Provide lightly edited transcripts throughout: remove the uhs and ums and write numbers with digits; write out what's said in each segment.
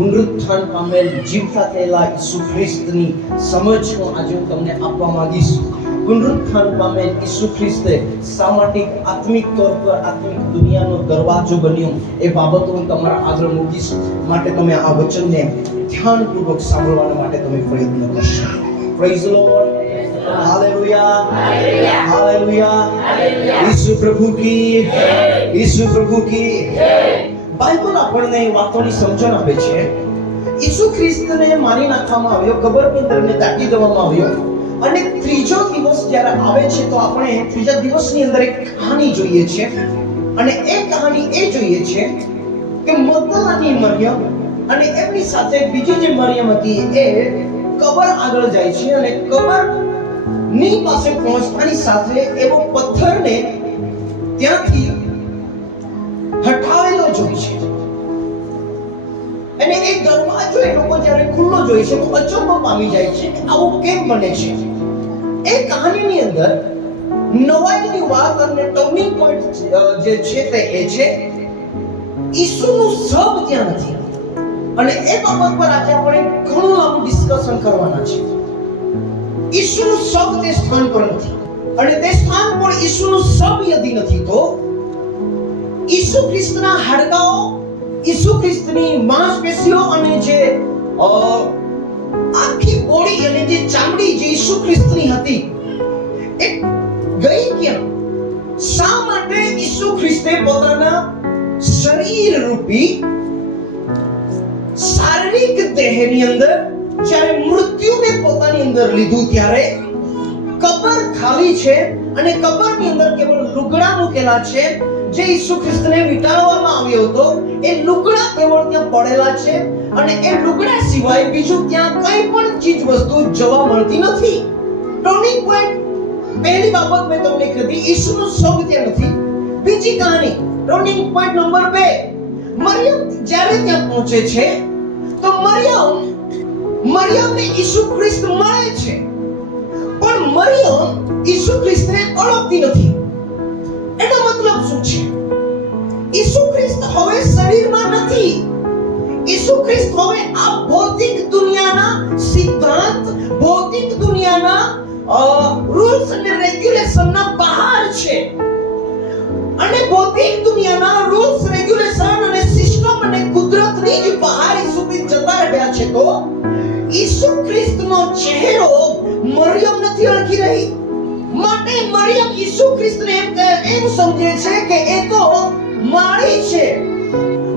પુનરુત્થાન પામેલ જીવતા થયેલા ઈસુ ખ્રિસ્તની સમજ હું આજે તમને આપવા માંગીશ. પુનરુત્થાન પામેલ ઈસુ ખ્રિસ્તે શા માટે આત્મિક તौर પર આત્મિક દુનિયાનો દરવાજો બન્યો એ બાબતો હું તમારા આગળ મૂકીશ. માટે તમે આ વચનને ધ્યાનપૂર્વક સાંભળવા માટે તમે પ્રયત્ન કરશો. Praise the Lord. हालेलुया, हालेलुया, यीशु प्रभु की, यीशु प्रभु की. બાઇબલ આપણને વાતોની સમજણ આપે છે. ઈસુ ખ્રિસ્તને મારી નાખવામાં આવ્યો, કબરની અંદર દાટી દેવામાં આવ્યો, અને ત્રીજો દિવસ જ્યારે આવે છે તો આપણે ત્રીજા દિવસની અંદર એક કહાની જોઈએ છે. અને એ કહાની એ જોઈએ છે કે મગદલાની મરિયમ અને એમની સાથે બીજી જે મરિયમ હતી એ કબર આગળ જાય છે, અને કબર ની પાસે પહોંચતાની સાથે એવો પથ્થરને ત્યાંથી હટાવેલો જોઈ છે. અને એ દરવાજો એ લોકો જ્યારે ખુલ્લો જોઈ છે તો અચંબો પામી જાય છે કે આવું કેમ બને છે. એ કહાનીની અંદર નવાઈની વાત અને ટર્નિંગ પોઈન્ટ જે છે તે એ છે ઈસુનું શબ ત્યાં નથી. અને એ બાબત પર આજે આપણે ઘણું લાંબુ ડિસ્કશન કરવાના છે. ઈસુનું શબ તે સ્થાન પર નથી, અને તે સ્થાન પર ઈસુનું શબ યદી નથી તો ઈસુ ખ્રિસ્તના હાડકાઓ, ઈસુ ખ્રિસ્તની માંસપેશીઓ અને જે આખી બોડી અને જે ચામડી જે ઈસુ ખ્રિસ્તની હતી એ ગઈ ક્યાં? શા માટે ઈસુ ખ્રિસ્તે પોતાના શરીર રૂપી શારીરિક દેહની અંદર જ્યારે મૃત્યુને પોતાની અંદર લીધું ત્યારે કબર ખાલી છે, અને કબરની અંદર કેવળ લુગડા મૂકેલા છે જે ઈસુ ખ્રિસ્તને વિટાળવામાં આવ્યો હતો. એ લુગડા કેવળ ત્યાં પડેલા છે, અને એ લુગડા સિવાય બીજું ત્યાં કંઈ પણ ચીજ વસ્તુ જોવા મળતી નથી. ટર્નિંગ પોઈન્ટ પહેલી બાબત મેં તમને કીધી, ઈસુનો શબ ત્યાં નથી. બીજી કહાની ટર્નિંગ પોઈન્ટ નંબર 2, મરિયમ જ્યારે ત્યાં પહોંચે છે તો મરિયમને ઈસુ ખ્રિસ્ત મળે છે, પણ મરિયમ ઈસુ ખ્રિસ્તને ઓળખતી નથી. એનો મતલબ શું છે? ઈસુ ખ્રિસ્ત હવે શરીરમાં નથી. ઈસુ ખ્રિસ્ત હવે આ ભૌતિક દુનિયાના સિદ્ધાંત, ભૌતિક દુનિયાના રૂલ્સ અને રેગ્યુલેશનના બહાર છે. અને ભૌતિક દુનિયાના રૂલ્સ, રેગ્યુલેશન અને સિસ્ટમ અને કુદરતની જ બહાર ઈસુ ખ્રિસ્ત જતા રહ્યા છે. તો ઈસુ ખ્રિસ્તનો ચહેરો મરિયમ નથી ઓળખી રહી. માટે મરિયમ ઈસુ ખ્રિસ્તને એમ સમજે છે કે એ તો માળી છે.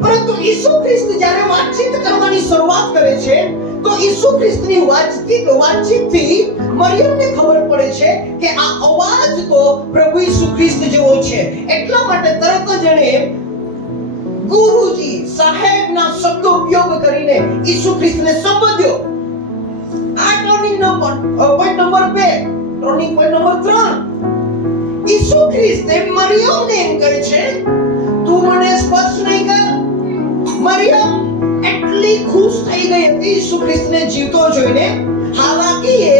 પરંતુ ઈસુ ખ્રિસ્ત જ્યારે વાતચીત કરવાની શરૂઆત કરે છે તો ઈસુ ખ્રિસ્તની વાતચીતથી મરિયમને ખબર પડે છે કે આ અવાજ તો પ્રભુ ઈસુ ખ્રિસ્ત જેવો છે. એટલા માટે તરત જ એણે ગુરુજી, સાહેબના શબ્દો ઉપયોગ કરીને ઈસુ ખ્રિસ્તને સંબોધ્યો. આ turning point number 2. Turning point number 3, ઈસુ ખ્રિસ્તે મરિયમને એમ કહે છે તું મને સ્પર્શ નહીં કર. મરિયમ એટલી ખુશ થઈ ગઈ હતી ઈસુ ખ્રિસ્તને જીવતો જોઈને. હાલાકી એ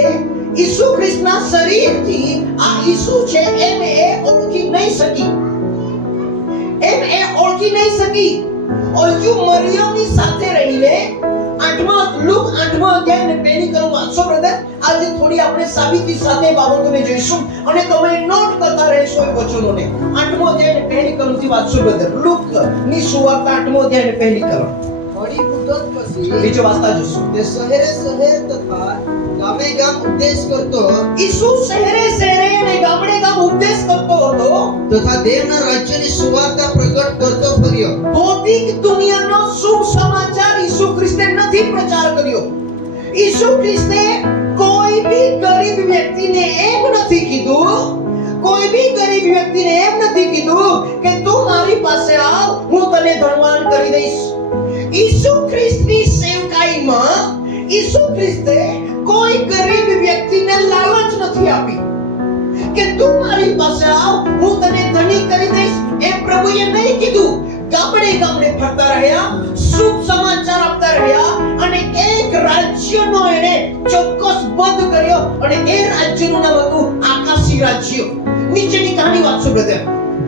ઈસુ ખ્રિસ્તના શરીરથી આ ઈસુ છે એમ એ ઓળખી નહીં શકી. હજુ મરિયમની સાથે રહીને 8મા અધ્યાયને પહેલી કલમ વાંચો બ્રધર. આજે થોડી આપણે સાબિતી સાથે બાબતોને જોઈશું, અને તમે નોટ કરતા રહેશો એ વચનોને. 8મો અધ્યાયને પહેલી કલમથી વાંચો બ્રધર. લુક ની સુવાર્તા 8મો અધ્યાયને પહેલી કલમ. થોડી મુદત પછી નીચે વાંચતા જશો. તે શહેરે તથા ગામે ગામ ઉપદેશ કરતો, ઈસુ શહેરે અને ગામડે ગામ ઉપદેશ કરતો હતો તથા દેવના રાજ્યની સુવાર્તા પ્રગટ કરતો ફર્યો. ભૌતિક દુનિયાનો શુભ સમાચાર ઈસુ ખ્રિસ્તે નથી પ્રચાર કર્યો. ઈસુ ખ્રિસ્તે કોઈ ભી ગરીબ વ્યક્તિને એમ નથી કીધું કે તું મારી પાસે આવ, હું તને ધનવાન કરી દઈશ. ઈસુ ખ્રિસ્તની સેવકાઈમાં ઈસુ ખ્રિસ્તે કોઈ ગરીબ વ્યક્તિને લાલચ નથી આપી કે તું મારી પાસે આવ, હું તને ધની કરી દઈશ. એ પ્રભુએ નહીં કીધું. ગામડે ગામડે ફરતા રહ્યા, શુભ સમાચાર આપતા રહ્યા, અને એક રાજ્યનો એને ચોક્કસ બંધ કર્યો, અને એ રાજ્યનું નામ હતું આકાશી રાજ્ય. નીચેની કહાની વાંચો બ્રધર.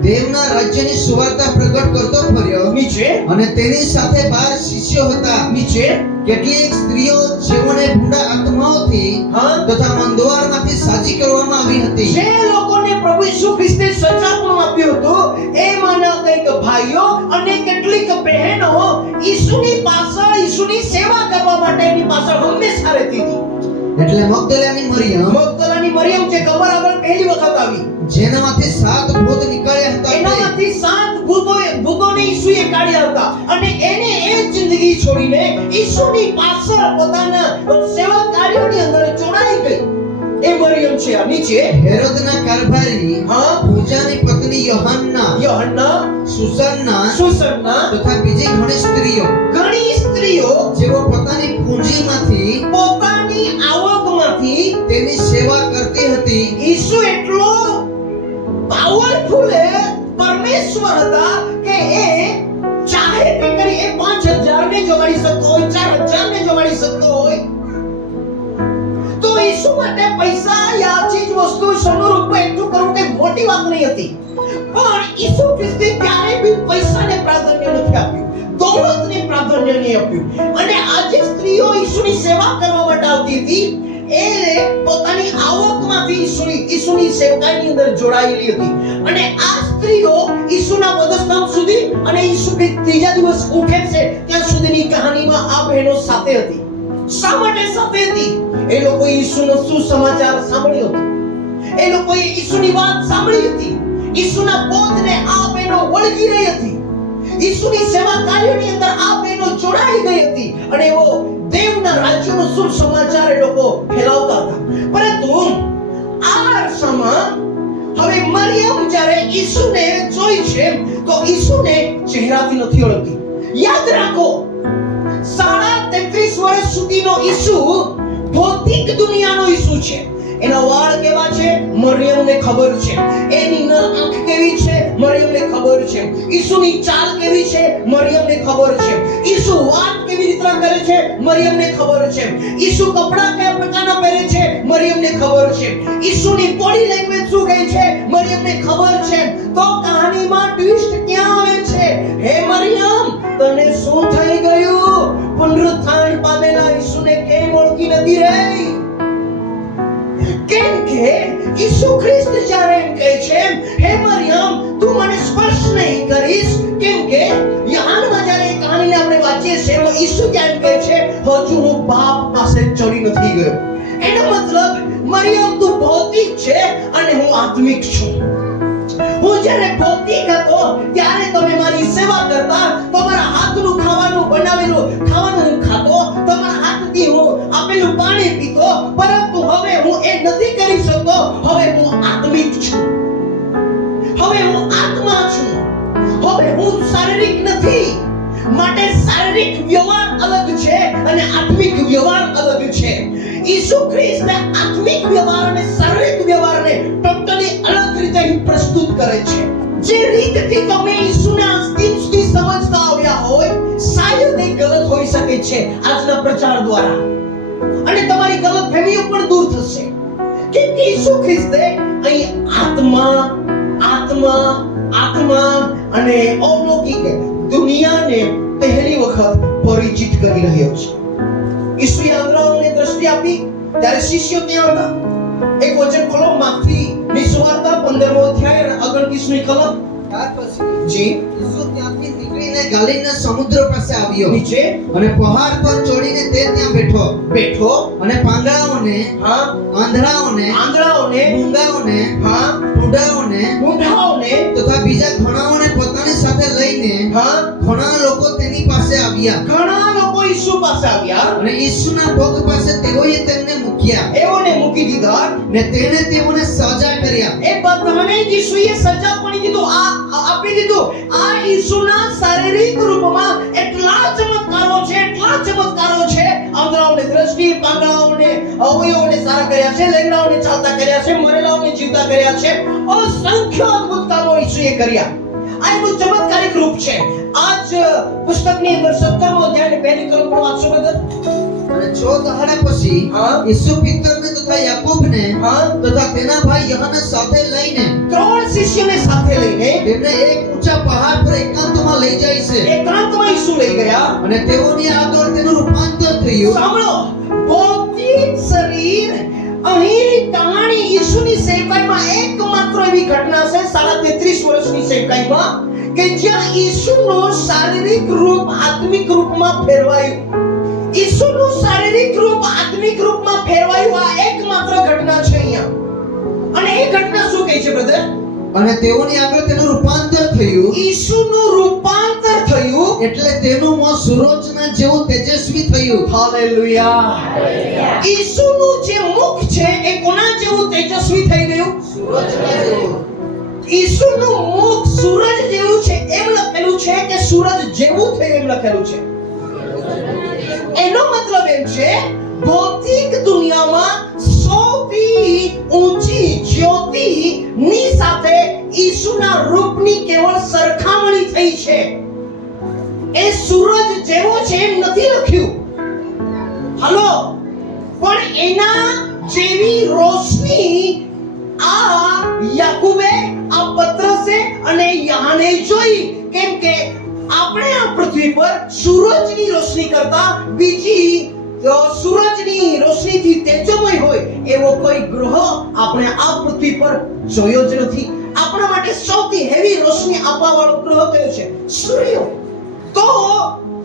દેવના રાજ્યની સુવાર્તા પ્રગટ કરતો ફર્યો નીચે અને તેની સાથે 12 શિષ્યો હતા. નીચે કેટલીક સ્ત્રીઓ જેઓને ભૂંડા આત્માઓથી હા તથા મંદવાડમાંથી સાજી કરવામાં આવી હતી. જે લોકોને પ્રભુ ઈસુ ખ્રિસ્તે સજાપણું આપ્યું હતું એમાંના કંઈક ભાઈઓ અને કેટલીક બહેનો ઈસુની પાછળ ઈસુની સેવા કરવા માટે એની પાછળ હંમેશા રહેતી હતી. એટલે મગદલેની મરિયમ મગદલાની મરિયમ જે કબર આગળ પહેલી વખત આવી જેનામાંથી 7 ભૂત નીકળ્યા હતા તે એનામાંથી 7 ભૂતોને ઈસુએ કાઢ્યા હતા અને એને એ જિંદગી છોડીને ઈસુની પાછળ પોતાના સેવા કાર્યોની અંદર જોડાઈ ગઈ. એ મરિયમ છે. આ નીચે હેરોદના કારભારી હા પૂજાની પત્ની યોહાન્ના, યોહન્ના, સુસન્ના સુસન્ના તથા બીજી ઘણી સ્ત્રીઓ ઘણી સ્ત્રીઓ જેઓ પોતાની પૂંજીમાંથી પોતાની આવકમાંથી તેની સેવા કરતી હતી. ઈસુ એટલો પાવરફુલ પરમેશ્વર હતા કે એ ચાહે તે કરી એ 5000 ને જોડી શકતો હોય, 4000 ને જોડી શકતો હોય. તો ઈસુ માટે પૈસા યા ચીજ વસ્તુ સોનું રૂપિયા એકઠું કરવું કે મોટી વાત નહીં હતી. પણ ઈસુ ખ્રિસ્તે ક્યારેય બી પૈસાને પ્રાધાન્ય નથી આપ્યું, દોલતને પ્રાધાન્ય નહીં આપ્યું. અને આજે સ્ત્રીઓ ઈસુની સેવા કરવા માટે આવતી હતી એ પોતાની આવકમાંથી ઈસુની સેવકાની અંદર જોડાયેલી હતી. અને આ સ્ત્રીઓ ઈસુના વધસ્તંભ સુધી અને ઈસુ ત્રીજા દિવસ ઉઠે છે ત્યાં સુધીની કહાનીમાં આ બહેનો સાથે હતી. શા માટે સાથે હતી? એ લોકોએ ઈસુનો સુસમાચાર સાંભળ્યો હતો. એ લોકોએ ઈસુની વાત સાંભળી હતી. ઈસુના બોધને આ બહેનો વળગી રહી હતી. ઈસુની સેવા કાર્યોની અંદર આ બહેનો જોડાઈ ગઈ હતી અને એવો દેવના રાજ્યનો શુભ સમાચાર એ લોકો ફેલાવતા હતા. પરંતુ આ અરસામાં હવે મરિયમ જ્યારે ઈસુને જોઈ છે તો ઈસુને ચહેરાથી નથી ઓળખતી. યાદ રાખો 33.5 વર્ષ સુધીનો ઈસુ ભૌતિક દુનિયાનો ઈસુ છે. એના વાળ કેવા છે મરિયમને ખબર છે. એની આંખ કેવી છે મરિયમને ખબર છે. ઈસુની ચાલ કેવી છે મરિયમને ખબર છે. ઈસુ વાત કેવી રીતે કરે છે મરિયમને ખબર છે. ઈસુ કપડા કયા પ્રકારના પહેરે છે મરિયમને ખબર છે. ઈસુની બોડી લેંગ્વેજ શું કહે છે મરિયમને ખબર છે. તો કહાનીમાં ટ્વિસ્ટ ક્યાં આવે છે? હે મરિયમ, તને શું થઈ ગયું? પુનરુત્થાન પામેલા ઈસુને કેમ ઓળખી નથી રહી? કેમ કે ઈસુ ખ્રિસ્ત જ્યારે એમ કહે છે હે મરિયમ તું મને સ્પર્શ નહીં કરીશ, કેમ કે યોહાનમાં જ્યારે એ કહાનીને આપણે વાંચીએ છીએ તો ઈસુ ક્યાં કહે છે હજુ હું બાપ પાસે ચડી નથી ગયો. એનો મતલબ મરિયમ તું ભૌતિક છે અને હું આત્મિક છું. હું જ્યારે ભૌતિક હતો ત્યારે તમે મારી સેવા કરતા, તમારા હાથનું ખાવાનું બનાવેલું ખાવાનું હું ખાતો, તમારા હાથથી હું આપેલું પાણી પીતો, પરંતુ હવે હું એ નથી કરી શકતો. હવે હું આત્મિક છું. હવે હું આત્મા છું. હવે હું શારીરિક નથી. માટે શારીરિક વ્યવહાર અલગ છે અને આત્મિક વ્યવહાર અલગ છે. ઈસુ ખ્રિસ્ત આત્મિક વ્યવહાર અને શારીરિક વ્યવહારને ટોટલી અલગ રીતે પ્રસ્તુત કરે છે. જે રીતથી તમે ઈસુના અંતિમ સુધી સમજતા આવ્યા હોય શાયદ એ ગલત હોઈ શકે છે આજના પ્રચાર દ્વારા, અને તમારી ગલતફહેમીઓ પણ દૂર થશે. કેમ કે ઈસુ ખ્રિસ્તે અહીં આત્મા આત્મા આત્મા અને અલૌકિક દુનિયાને પહેલી વખત પરિચિત કરી રહ્યો છે. ઈસુએ આંધળાઓને દ્રષ્ટિ આપી ત્યારે શિષ્યો ત્યાં હતા. એક વચન ખોલો માથી ની સુવાર્તા 15મો અધ્યાય અને 29મી કલમ. ત્યાર પછી જી ઈસુ ત્યાંથી નીકળીને ગાલિલના સમુદ્ર પાસે આવ્યો નીચે અને પહાડ પર ચડીને તે ત્યાં બેઠો અને પાંગડાઓને હા આંધળાઓને મૂંગાઓને હા ઢૂંઢાઓને તથા બીજા ઘણાઓને પોતાની સાથે લઈને હા ઘણા લોકો તેની પાસે આવ્યા. ઘણા લોકો ઈસુ પાસે આવ્યા અને ઈસુના પગ પાસે તેઓએ તેમને મૂક્યા એઓને મૂકી દીધા ને તેણે તેઓને સજા કર્યા. એ બધાને જ ઈસુએ સજા પણ દીધું, આપી દીધું. આ ઈસુના શારીરિક રૂપમાં એટલા ચમત્કારો છે આંધળાઓને દ્રષ્ટિ, પાંગડાઓને અવયવોને સારા કર્યા છે, લેંગડાઓને ચાલતા કર્યા છે, મરેલાઓને જીવતા કર્યા છે. અસંખ્ય અદ્ભુત કામો ઈસુએ કર્યા. આ એનું ચમત્કારિક રૂપ છે. આજ પુસ્તકની અંદર 17મો અધ્યાયની પહેલી કલમ વાંચો બધા. અને 6 દહાડા પછી હા ઈસુ પિતરને તથા યાકૂબને હા તથા તેના ભાઈ યોહાનને સાથે લઈને 3 શિષ્યોને સાથે લઈને તેમને એક ઊંચા પહાડ પર એકાંતમાં લઈ જાય છે એકાંતમાં ઈસુ લઈ ગયા અને તેઓની આગળ તેનું રૂપાંતર થયું. સાંભળો, ભૌતિક શરીર અહીં કહાણી ઈસુની સેવકાઈમાં એકમાત્ર એવી ઘટના છે 33 વર્ષની સેવકાઈમાં કે જ્યાં ઈસુનું શારીરિક રૂપ આત્મિક રૂપમાં ફેરવાયું. ઈસુનું શારીરિક રૂપ આત્મિક રૂપમાં ફેરવાયું આ એકમાત્ર ઘટના છે અહીંયા. અને એ ઘટના શું કહે છે બ્રધર? અને તેઓની આગળ તેનું રૂપાંતર થયું. ઈસુનું રૂપાંતર થયું એટલે તેનું મોં સૂરજના જેવું તેજસ્વી થયું. હાલેલુયા. ઈસુનું જે મુખ છે એ કોના જેવું તેજસ્વી થઈ ગયું? સૂરજના જેવું. ઈસુનું મુખ સૂરજ જેવું છે એમ લખેલું છે કે સૂરજ જેવું થયું એમ લખેલું છે. એનો મતલબ એમ છે ભૌતિક દુનિયામાં સૌથી ઊંચી જ્યોતિ ની સાથે ઈસુના રૂપની કેવળ સરખામણી થઈ છે. એ સૂરજ જેવો છે એમ નથી લખ્યું. હાલો, પણ એના જેવી રોશની આ યાકૂબે, આ પત્રસે અને યહાને જોઈ. કેમ કે આપણે આ પૃથ્વી પર સૂરજની રોશની કરતા બીજી સૂરજની રોશનીથી તેજોમય હોય એવો કોઈ ગ્રહ આપણે આ પૃથ્વી પર જોયો જ નથી. આપણા માટે સૌથી હેવી રોશની આપવા વાળો ગ્રહ કયો છે? સૂર્ય. તો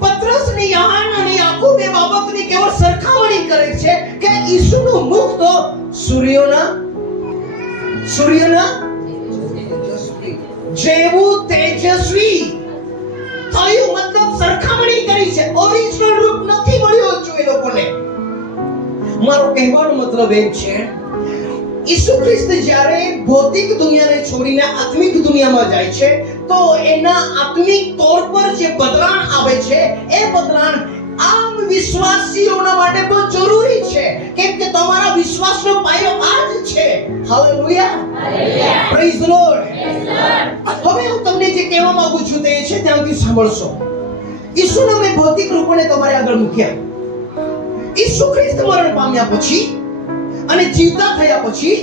પત્રસ અને યહાન અને યાકૂબ એ બાબતની કેવળ સરખામણી કરે છે કે ઈસુનું મુખ તો સૂર્યના જેવું તેજસ્વી થયું. મતલબ સરખામણી કરી છે. ઓરિજિનલ રૂપ નથી મળ્યો જો એ લોકોને. મારો કહેવાનો મતલબ એમ છે ઈસુ ખ્રિસ્ત જ્યારે ભૌતિક દુનિયાને છોડીને આત્મિક દુનિયામાં જાય છે તો એના આત્મિક તौर પર જે બદલાણ આવે છે એ બદલાણ આમ વિશ્વાસીઓના માટે બહુ જરૂરી છે. કેમ કે તમારા વિશ્વાસનો પાયો આ જ છે. હાલેલુયા. Praise the lord. હવે હું તમને જે કહેવા માંગુ છું તે છે ધ્યાનથી સાંભળશો. ઈસુને મેં ભૌતિક રૂપને તમારી આગળ મૂક્યા. ઈસુ ખ્રિસ્ત મરણ પામ્યા પછી અને જીવતા થયા પછી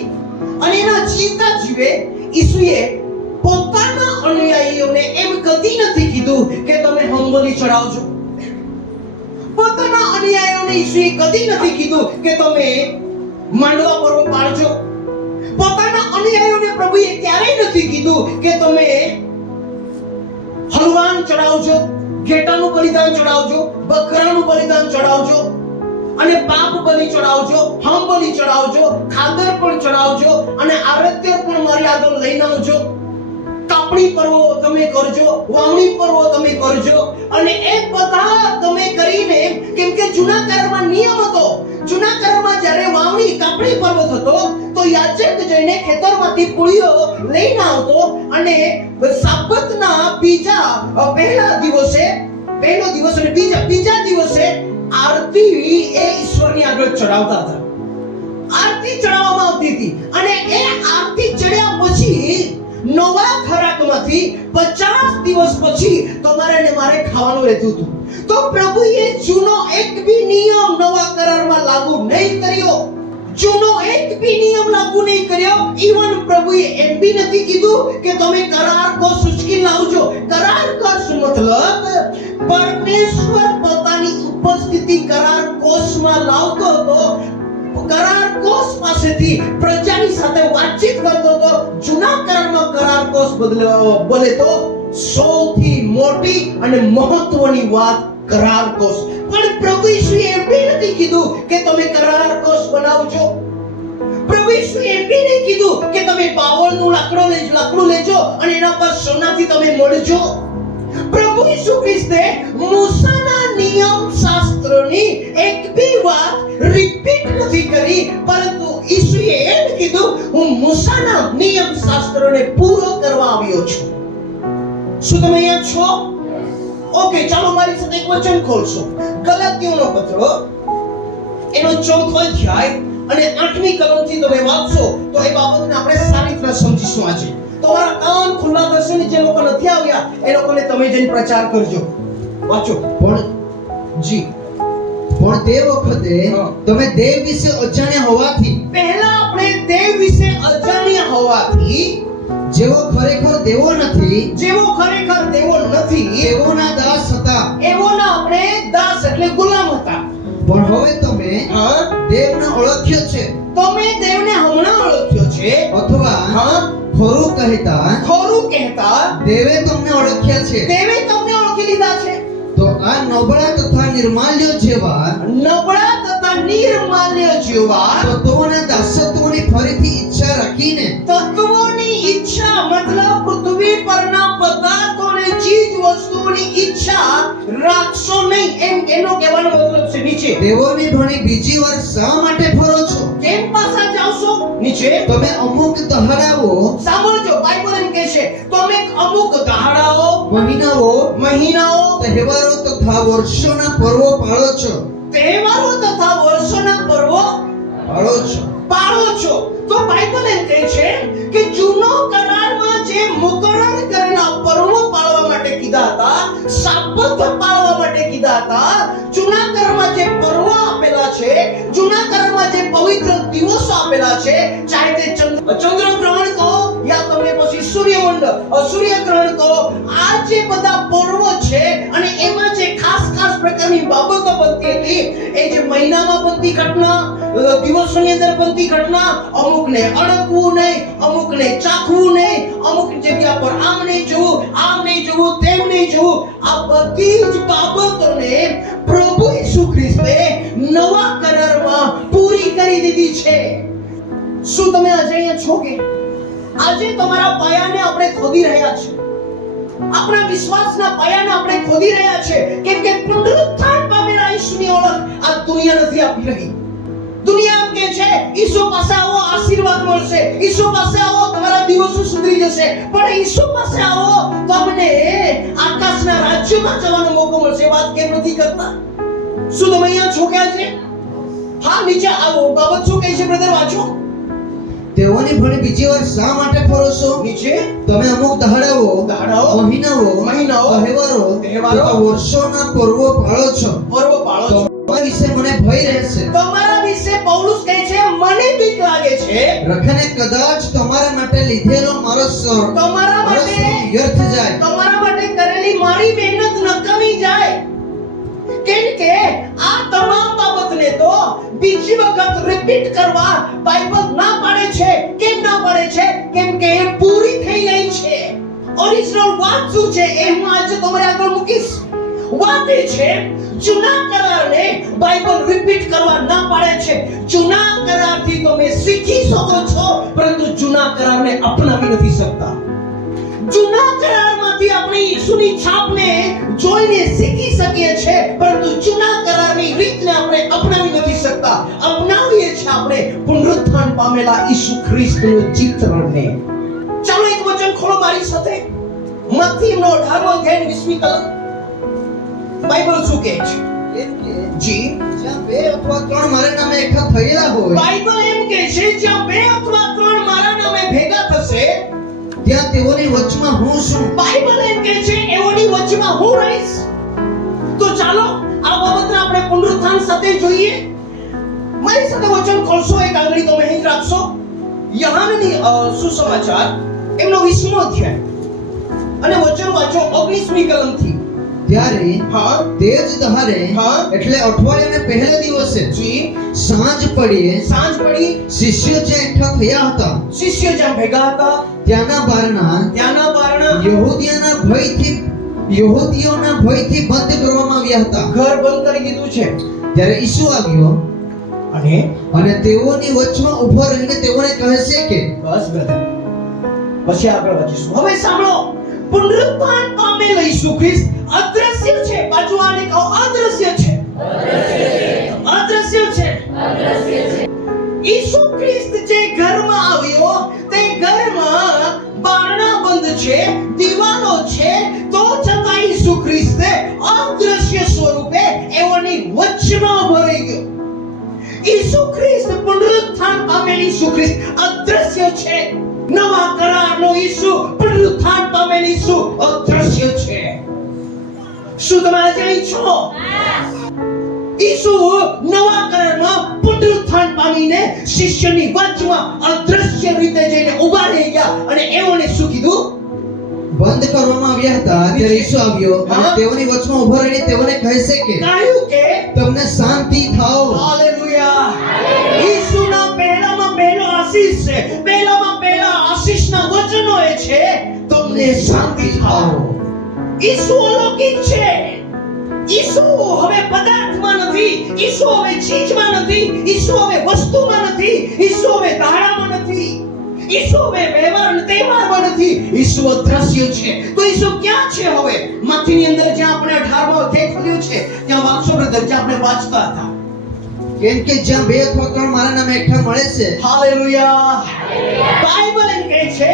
અને એના જીવતા જીવે ઈસુએ પોતાના અનુયાયીઓને એમ કદી નથી કીધું કે તમે હોમબલી ચડાવજો. પોતાના અનુયાયીઓને ઈસુએ કદી નથી કીધું કે તમે માંડવા પર્વ પાળજો. પોતાના અનુયાયીઓને પ્રભુએ ક્યારેય નથી કીધું કે તમે હલવાન ચડાવજો, ઘેટાનું બલિદાન ચડાવજો, બકરાનું બલિદાન ચડાવજો અને પાપ બલિ ચડાવજો, હમ બલિ ચડાવજો, ખાદર પણ ચડાવજો અને આરત્ય પણ મારી આગળ લઈને આવજો. કાપણી પર્વો તમે કરજો, વાવણી પર્વો તમે કરજો અને એ બધા તમે કરીને, કેમ કે જૂના કરારમાં નિયમ હતો. જૂના કરારમાં જ્યારે વાવણી કાપણી પર્વ થતો તો યાજક જઈને ખેતરમાંથી પૂળીઓ લઈને આવતો અને સાબતના પહેલો દિવસ અને બીજા દિવસે આરતી એ ઈશ્વરની આગળ ચડાવતા હતા. આરતી ચડાવવામાં આવતી હતી અને એ આરતી ચડ્યા પછી નવા ખોરાકમાંથી 50 દિવસ પછી તમારે ને મારે ખાવાનું રહેતું હતું. તો પ્રભુએ જૂનો એક બી નિયમ નવા કરારમાં લાગુ નહીં કર્યો. ઈવન પ્રભુએ એમ બી નથી કીધું કે તમે કરાર કોષ ઉચકી લાવજો. કરાર કોષ મતલબ પરમેશ્વર પોતાની ઉપસ્થિતિ કરાર કોષમાં લાવતો હતો. કરાર કોષ પાસેથી પ્રજાની સાથે વાતચીત કરતો હતો. જૂના કરારમાં કરાર કોષ બોલે તો સૌથી મોટી અને મહત્વની વાત કરાર કોષ. પણ પ્રભુ ઈસુએ એમ બી નથી કીધું કે તમે કરાર કોષ બનાવજો. પ્રભુ ઈસુએ એમ બી નહીં કીધું કે તમે બાવળનું લાકડું લેજો અને એના પર સોનાથી તમે મળજો. પ્રભુ ઈસુ ખ્રિસ્તે મૂસાના નિયમ શાસ્ત્રની એક બી વાત રિપીટ નથી કરી, પરંતુ ઈસુએ એમ કીધું હું મૂસાના નિયમ શાસ્ત્રને પૂરો કરવા આવ્યો છું. શું તમે અહીંયા છો? ઓકે, ચાલો મારી સાથે એક વચન ખોલશો. ગલાતીઓનો પત્ર એનો 4થો અધ્યાય અને 8મી કલમથી તમે વાંચશો તો એ બાબતને આપણે સારી રીતે સમજીશું. આજે તમારા કાન ખુલ્લા થશે ને જે લોકો નથી આવ્યા એ લોકોને તમે જઈને પ્રચાર કરજો. વાંચો. પણ જી પણ તે વખતે હા. તમે દેવ વિશે અજાણ્યા હોવાથી પહેલા આપણે દેવ વિશે અજાણ્યા હોવાથી, જેવો ખરેખર દેવો નથી જેવો ખરેખર દેવો નથી તેઓના દાસ હતા, એવોના આપણે દાસ એટલે ગુલામ હતા. પણ હવે તમે હા, દેવને ઓળખ્યો છે, તમે દેવને હમણાં ઓળખ્યો છે. અથવા હા, ખરું કહેતા ખરું કહેતા દેવે તમને ઓળખ્યા છે. દેવે તમને ઓળખી લીધા છે. તો આ નબળા તથા નિર્માલ્ય જેવા નબળા તથા નિર્માલ્ય જેવા તત્વોના દાસત્વની ફરીથી ઈચ્છા રાખીને તત્વોની ઈચ્છા, મતલબ પૃથ્વી પરના પદાર્થોની ચીજ વસ્તુઓની ઈચ્છા રાખશો નહીં, એમ એનો કહેવાનો મતલબ છે. નીચે દેવોની ભણી બીજી વાર શા માટે ફરો છો? કેમ પાછા જાવશો? નીચે તમે અમુક દહાડાઓ સાંભળજો, બાઇબલ એમ કહે છે તમે અમુક દહાડાઓ, મહિનાઓ, તહેવારો તથા વર્ષોના પર્વો પાળો છો તહેવારો તથા વર્ષોના પર્વો પાળો છો. તો બાઇબલ એમ કહે છે કે જૂનો કરારમાં જે મુકરર કરેલા પર્વો પાળવા માટે કીધા હતા, સાબત પાળવા માટે કીધા હતા, જૂના કરારમાં જે પર્વો આપેલા છે, જૂના કરારમાં જે પવિત્ર દિવસો આપેલા છે, ચાહે તે ચંદ્રગ્રહણ કહો યા તમને પછી સૂર્યગ્રહણ કહો, આ જે બધા પર્વો છે અને એમાં જે ખાસ પ્રકારની બાબતો બનતી હતી, એ જે મહિનામાં બનતી ઘટના, દિવસોની અંદર બનતી ઘટના, અમુકને અડકવું નહીં, અમુકને ચાખવું નહીં, અમુક જગ્યા પર આમ નહીં જોવું, તેમ નહીં જોવું, આ બધી જ બાબતોને પ્રભુ ઈસુ ખ્રિસ્તે નવા કરારમાં પૂરી કરી દીધી છે. શું તમે આજે અહીંયા છો કે આજે તમારા પાયાને આપણે ખોદી રહ્યા છે, આપણા વિશ્વાસના પાયાને આપણે ખોદી રહ્યા છે, કેમ કે પુનરુત્થાન પામેલા ઈસુની ઓળખ આ દુનિયા નથી આપી રહી. દુનિયા એમ કહે છે ઈસુ પાસે આવો આશીર્વાદ મળશે, ઈસુ પાસે આવો તમારા દિવસો સુધરી જશે, પણ ઈસુ પાસે આવો તમને આકાશના રાજ્યમાં જવાનો મોકો મળશે. વાત કેમ નથી કરતા? શું તમે અહીંયા છો કે આજે? હા, નીચે આવો. બાબત શું કહે છે બ્રધર? વાંચો. તેઓની ભણી બીજી વાર શા માટે ફરો છો? નીચે તમે અમુક દહાડાઓ, મહિનાઓ, તહેવારો તથા વર્ષોના પર્વો પાળો છો. તમારા વિશે મને ભય રહેશે. તમારા વિશે પૌલુસ કહે છે મને બીક લાગે છે. રખને કદાચ તમારા માટે લીધેલો મારો શ્રમ તમારા માટે વ્યર્થ જાય, તમારા માટે કરેલી મારી મહેનત નકામી જાય. કેમ કે આ તમામ બાબતને તો બીજી વખત રિપીટ કરવા બાઇબલ ના પાડે છે. કેમ ના પાડે છે? કેમ કે એ પૂરી થઈ ગઈ છે. ઓરિજિનલ વાત શું છે એ હું આજે તમારે આગળ મૂકીશ. વાત એ છે જૂના કરારને બાઇબલ રિપીટ કરવા ના પાડે છે. જૂના કરારથી તમે શીખી શકો છો, પરંતુ જૂના કરારને અપનાવી નથી શકતા. જૂના કરારમાંથી આપણે ઈસુની છાપને જોઈને શીખી શકીએ છીએ, પરંતુ જૂના કરારની રીતને આપણે અપનાવી નથી શકતા. અપનાવીએ છીએ આપણે પુનરુત્થાન પામેલા ઈસુ ખ્રિસ્તનું ચિત્રને. ચાલો એક વચન ખોલો મારી સાથે. મત્તીનો 18મો અધ્યાય 20મી કલમ. બાઇબલ શું કહે છે? એમ કે જી, જ્યાં બે અથવા ત્રણ મારા નામે એકઠા થયેલા હોય બાઇબલ એમ કહે છે જ્યાં બે અથવા ત્રણ મારા નામે ભેગા થશે ત્યાં તેઓની વચમાં હું છું. બાઇબલ એમ કહે છે એઓની વચમાં હું રહીશ. તો ચાલો આ બાબતને આપણે પુનરુત્થાન સાથે જોઈએ. મારી સાથે વચન ખોલશો, એક આંગળી તમે અહીં જ રાખશો. યહાનની સુસમાચાર એમનો 20મો અધ્યાય અને વચન વાંચો 19મી કલમથી. ત્યારે હા, તે જ દહાડે હા. એટલે અઠવાડિયાના પહેલા દિવસે જી, સાંજ પડી શિષ્યો જ્યાં એકઠા થયા હતા શિષ્યો જ્યાં ભેગા હતા ત્યાંના બારણા યહૂદીઓના ભયથી બંધ કરવામાં આવ્યા હતા. ઘર બંધ કરી દીધું છે. ત્યારે ઈસુ આવ્યો અને તેઓની વચમાં ઊભો રહીને તેઓને કહે છે કે બસ બ્રધર, પછી આગળ વધીશું. હવે સાંભળો, પુનરુત્થાન પામેલ ઈસુ ખ્રિસ્ત અદ્રશ્ય છે. બાજુવાને કહો અદ્રશ્ય છે. ઈસુ ખ્રિસ્ત જે ઘરમાં આવ્યો તે ઘરમાં બારણા બંધ છે, દીવાલો છે, તો છતાં ઈસુ ખ્રિસ્તે અદ્રશ્ય સ્વરૂપે એઓની વચમાં ભરાઈ ગયો. ઈસુ ખ્રિસ્ત પુનરુત્થાન પામેલ ઈસુ ખ્રિસ્ત અદ્રશ્ય છે. નવા કરારનો ઈસુ, પુનરુત્થાન પામેલ ઈસુ અદ્રશ્ય છે. શું તમે આજે અહીં છો? ઈસુ નવા કરારમાં પુનરુત્થાન પામીને શિષ્યની વચમાં અદ્રશ્ય રીતે જઈને ઊભા રહી ગયા અને એઓને શું કીધું? બંધ કરવામાં આવ્યા હતા ત્યારે ઈસુ આવ્યો અને હા. તેઓની વચમાં ઊભો રહીને તેઓને કહે છે કે કહ્યું કે તમને શાંતિ થાઓ. હાલેલુયા. ઈસુના પહેલામાં પહેલો આશીષ છે. પહેલામાં પહેલા આશીષના વચનો એ છે તમને શાંતિ થાઓ. ઈસુ અલૌકિક છે. ઈસુ હવે પદાર્થમાં નથી, ઈસુ હવે ચીજમાં નથી, ઈસુ હવે વસ્તુમાં નથી, ઈસુ હવે ધારામાં નથી, ઈસુ હવે વ્યવહાર અને તહેવારમાં નથી. ઈસુ અદ્રશ્ય છે. તો ઈસુ ક્યાં છે હવે? મથીની અંદર જ્યાં આપણે 18માં અધ્યાય ખોલ્યો છે ત્યાં વાંચો બ્રધર, જ્યાં આપણે વાંચતા હતા. કેમ કે જ્યાં બે અથવા ત્રણ મારા નામે એકઠા મળે છે હાલેલુયા. બાઇબલ એમ કહે છે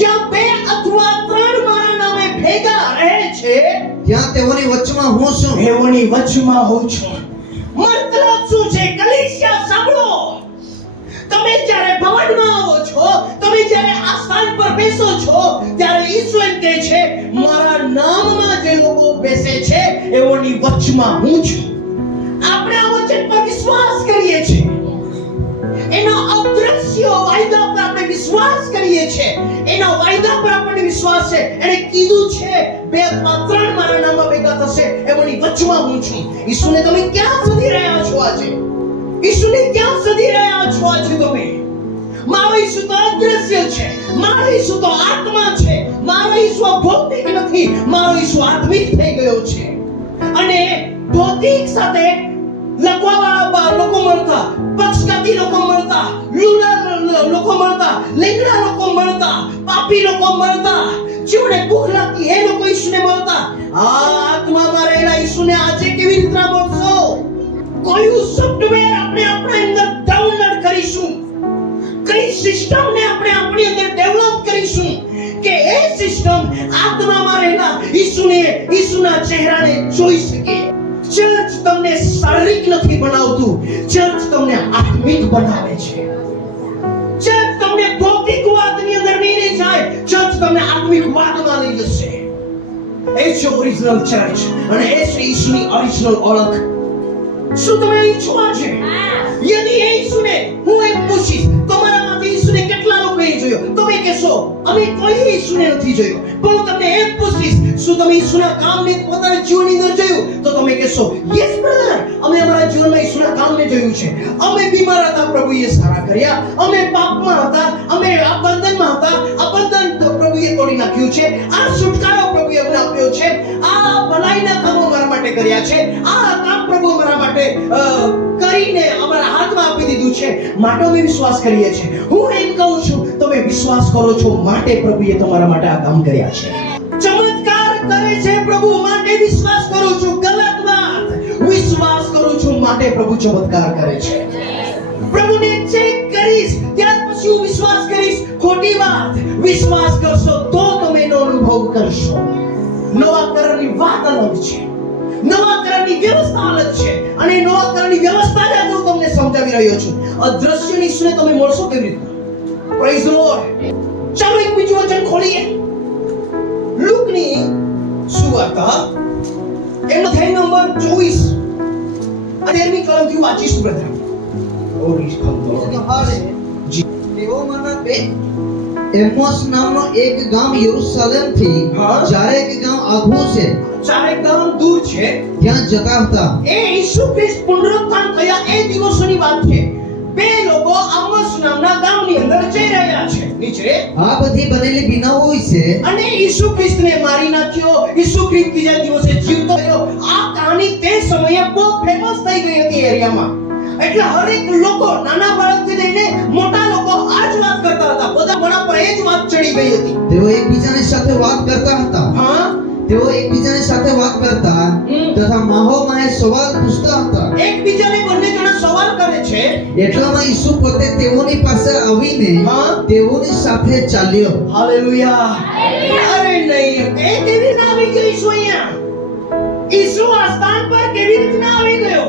જ્યાં બે અથવા ત્રણ મારા નામે ભેગા રહે છે ત્યાં તેઓની વચમાં હું છું. એઓની વચમાં હોઉં છું. મતલબ શું છે? કલીસિયા સાંભળો. તમે જ્યારે ભવનમાં આવો છો, તમે જ્યારે આ સ્થાન પર બેસો છો, ત્યારે ઈસુ એમ કહે છે મારા નામમાં જે લોકો બેસે છે એઓની વચમાં હું છું. આપણે આ વચન પર વિશ્વાસ કરીએ છીએ. એના અદ્રશ્ય વાયદા પર આપણે વિશ્વાસ કરીએ છીએ. એના વાયદા પર આપણને વિશ્વાસ છે. એણે કીધું છે બે અથવા ત્રણ મારા નામમાં ભેગા થશે એમની વચમાં હું છું. ઈસુને તમે ક્યાં શોધી રહ્યા છો આજે? ઈસુને ક્યાં શોધી રહ્યા છો આજે તમે? મારો ઈસુ તો અદ્રશ્ય છે. મારો ઈસુ તો આત્મા છે. મારો ઈસુ ભૌતિક નથી. મારો ઈસુ આત્મિક થઈ ગયો છે. અને ભૌતિક સાથે લગવાવાળા લોકો મળતા, પક્ષઘાતી લોકો મળતા, લુલા લોકો મળતા, લેંગડા લોકો મળતા, પાપી લોકો મળતા, જેઓને ભૂખ લાગતી એ લોકો ઈસુને મળતા. આ આત્મામાં રહેલા ઈસુને આજે કેવી રીતના મળશો? કયું સોફ્ટવેર આપણે આપણા અંદર ડાઉનલોડ કરીશું? કઈ સિસ્ટમને આપણે આપણી અંદર ડેવલપ કરીશું કે એ સિસ્ટમ આત્મામાં રહેલા ઈસુના ચહેરાને જોઈ શકે? ચર્ચ તમને શારીરિક નથી બનાવતું, ચર્ચ તમને આત્મિક બનાવે છે. ચર્ચ તમને ભૌતિક વાતની અંદર નહીં લઈ જાય, ચર્ચ તમને આત્મિક વાતમાં લઈ જશે. એ છે ઓરિજિનલ ચર્ચ અને એ છે ઈસુની ઓરિજિનલ ઓળખ. શું તમે ઈચ્છો છે? યદી એ ઈસુને હું એમ પૂછીશ તમારામાંથી ઈસુને કેટલા લોકોએ જોયો? તમે કહેશો અમે કોઈ ઈસુને નથી જોયો. પણ હું તમને એમ પૂછીશ શું તમે ઈસુના કામને પોતાના જીવનની અંદર જોયું? તો તમે કહેશો યસ બ્રધર, અમે અમારા જીવનમાં ઈસુના કામને જોયું છે. અમે બીમાર હતા, પ્રભુએ સારા કર્યા. અમે પાપમાં હતા, અમે આ બંધનમાં હતા, આ બંધન પ્રભુએ તોડી નાખ્યું છે. આ છુટકારો પ્રભુએ અમને આપ્યો છે. આ ભલાઈના કામો મારા માટે કર્યા છે. આ કામ પ્રભુ મારા માટે કરીને અમારા હાથમાં આપી દીધું છે. માટે અમે વિશ્વાસ કરીએ છીએ. હું એમ કહું છું તમે વિશ્વાસ કરો છો માટે પ્રભુએ તમારા માટે આ કામ કર્યા છે. ચમત્કાર કરે છે પ્રભુ માટે વિશ્વાસ કરું છું. ગલત વાત. વિશ્વાસ કરું છું માટે પ્રભુ ચમત્કાર કરે છે. પ્રભુને ચેક કરીશ ત્યાર પછી હું વિશ્વાસ કરીશ. ખોટી વાત. વિશ્વાસ કરશો તો તમે એનો અનુભવ કરશો. નવા કરારની વાત અલગ છે. નવા કરારની વ્યવસ્થા અલગ છે. અને નવા કરારની વ્યવસ્થા જ આજે હું તમને સમજાવી રહ્યો છું. અદ્રશ્ય ઈસુને તમે મળશો કેવી રીતે? Praise the lord. ચાલો એક બીજું વચન ખોલીએ. લુકની સુવાર્તા એનો અધ્યાય નંબર 24 અને 13મી કલમથી વાંચીશું બ્રધર. તેઓમાંના બે એમોસ નામનો એક ગામ યરૂશલેમથી હા. ચારેક ગામ આઘું છે ચારેક ગામ દૂર છે. ત્યાં જતા હતા. એ ઈસુ ખ્રિસ્ત પુનરુત્થાન થયા એ દિવસોની વાત છે. બે લોકો આમોસ નામના ગામની અંદર જઈ રહ્યા છે. નીચે આ બધી બનેલી બિનાઓ છે અને ઈસુ ખ્રિસ્તને મારી નાખ્યો. ઈસુ ખ્રિસ્ત બીજા દિવસે જીવતો થયો. આ કહાની તે સમયે બહુ ફેમસ થઈ ગઈ હતી એરિયામાં. એટલે હરેક લોકો નાના બાળકથી લઈને મોટા લોકો આ જ વાત કરતા હતા. બધા મોણા પર એ જ વાત ચડી ગઈ હતી. તેઓ એકબીજાની સાથે વાત કરતા હતા. હા, તેઓ એકબીજાની સાથે વાત કરતા તથા માહોમાએ સવાલ પૂછતા હતા. એકબીજાને બંને જણા સવાલ કરે છે. એટલામાં ઈસુ પોતે તેઓની પાસે આવીને હા. તેઓની સાથે ચાલ્યો. હાલેલુયા. અરે નહીં, એ કેવી રીતના આવી ગયો ઈસુ અહીંયા? ઈસુ આ સ્થાન પર કેવી રીતના આવી ગયો?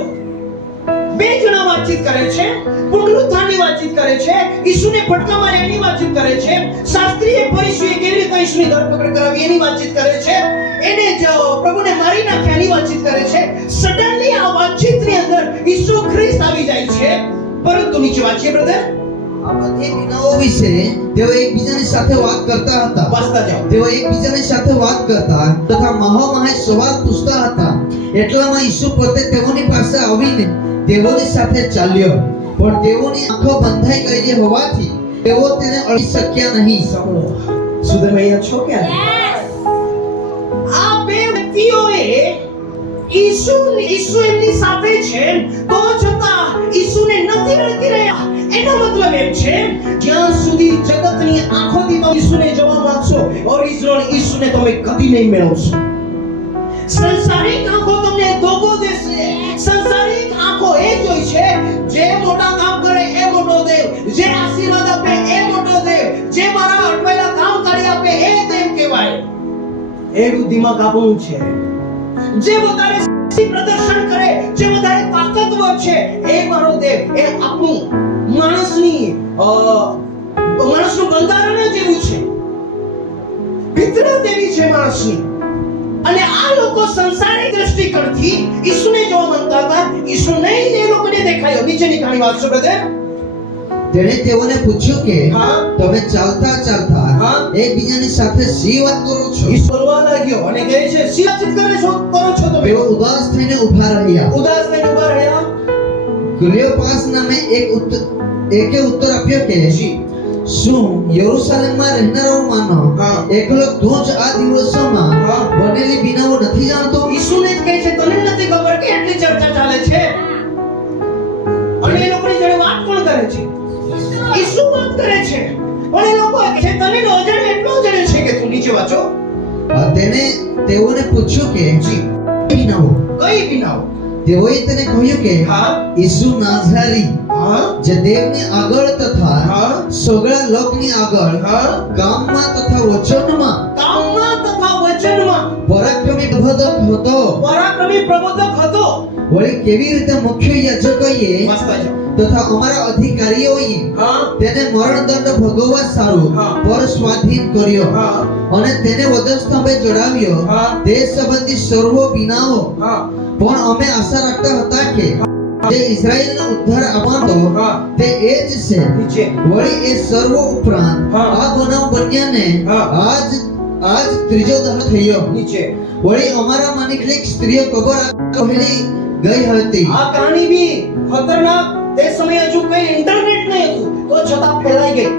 બે જણા વાત વાતચીત કરે છે, પુનરુત્થાનની વાતચીત કરે છે, ઈસુને ફટકા માર્યા એની વાતચીત કરે છે, શાસ્ત્રીએ ફરીસીએ કેવી રીતે ઈસુની ધરપકડ કરાવી એની વાતચીત કરે છે, એને પ્રભુને મારી નાખ્યા એની વાતચીત કરે છે. સડનલી આ વાતચીતની અંદર ઈસુ ખ્રિસ્ત આવી જાય છે. પરંતુ નીચે વાંચીએ બ્રધર. આ બધી વિનાઓ વિશે તેઓ એકબીજાની સાથે વાત કરતા હતા. વાંચતા જાઓ. તેઓ એકબીજાની સાથે વાત કરતા તથા મહામહાય સવાલ પૂછતા હતા. એટલામાં ઈસુ પોતે તેઓની પાસે આવીને તેઓની સાથે ચાલ્યો, પણ તેઓની આંખો બંધાઈ ગઈ હોવાથી તેઓ તેને અડી શક્યા નહીં. સાંભળો, સુધર અહીંયા છો કે આ બે વ્યક્તિઓએ ઈસુ એમની સાથે છે તો છતાં ઈસુને નથી ઓળખી રહ્યા. એનો મતલબ એમ છે જ્યાં સુધી જગતની આંખોથી તમે ઈસુને જોવા માંગશો, ઓરિજિનલ ઈસુને તમે કદી નહીં મેળવશો. સંસારિક આંખો તમને ધોકો દેશે. સંસારિક આંખો એ જોઈ છે જે મોટા કામ કરે એ મોટો દેવ, જે આશીર્વાદ આપે એ મોટો દેવ, જે મારા અટવાયેલા કામ કાઢી આપે એ દેવ કહેવાય. એ બુદ્ધિમાં કાબુ છે. જે વધારે પ્રદર્શન કરે, જે વધારે તાકાતવર છે એ મારો દેવ. એ આપણું માણસનું બંધારણ જ એવું છે, ફિતરત એવી છે માણસની. અને આ લોકો સંસારી દ્રષ્ટિકોણથી ઈસુને જોવા માંગતા હતા. ઈસુ નહીં એ લોકોને દેખાયો. નીચેની કહાની વાંચો બ્રધર. તેણે તેઓને પૂછ્યું કે હા. તમે ચાલતા ચાલતા હા. એકબીજાની સાથે શી વાત કરો છો? ઈસુ બોલવા લાગ્યો અને કહે છે, શી વાતચીત કરો છો તમે? તેઓ ઉદાસ થઈને ઊભા રહ્યા. ઉદાસ થઈને ઊભા રહ્યા. ક્લિયોપાસ નામે એકે ઉત્તર આપ્યો કે શું યરૂશલેમમાં રહેનારાઓમાંનો હા. એકલો તું જ આ દિવસોમાં હા. બનેલી બીનાઓ નથી જાણતો? ઈસુને જ કહે છે, તને નથી ખબર કે એટલી ચર્ચા ચાલે છે? અને એ લોકોની જોડે વાત કોણ કરે છે? ઈસુ વાત કરે છે. પણ એ લોકો કહે છે તને ન જાણે એટલો જાણે છે કે તું. નીચે વાંચો. તેને તેઓને પૂછ્યું કે બીનાઓ કઈ બીનાઓ? તેઓએ તેને કહ્યું કે હા. ઈસુ નાઝારી, હા. જે દેવની આગળ તથા હા. સગળા લોકની આગળ હા. કામમાં તથા વચનમાં કામમાં તથા વચનમાં પરાક્રમી પ્રબોધક હતો. પરાક્રમી પ્રબોધક હતો. વળી કેવી રીતે મુખ્ય યાજકોએ વાંચતા જાઓ. તથા અમારા અધિકારીઓએ હા. તેને મરણદંડ ભોગવવા સારું હા. પર સ્વાધીન કર્યો હા. અને તેને વધસ્તંભે ચડાવ્યો. હા. તે સંબંધી સર્વ બીનાઓ. હા. પણ અમે આશા રાખતા હતા કે જે ઇઝરાયલનો ઉદ્ધાર આપવાનો હા. તે એ જ છે. નીચે. વળી એ સર્વ ઉપરાંત હા. આ બનાવ બન્યાને હા. આજ ત્રીજો દહાડો થયો. નીચે. વળી અમારામાંની કેટલીક સ્ત્રીઓ કબર પહેલી ગઈ હતી. આ કહાની બી ખતરનાક. તે સમયે હજુ કોઈ ઇન્ટરનેટ નહીં હતું તો છતાં ફેલાઈ ગઈ.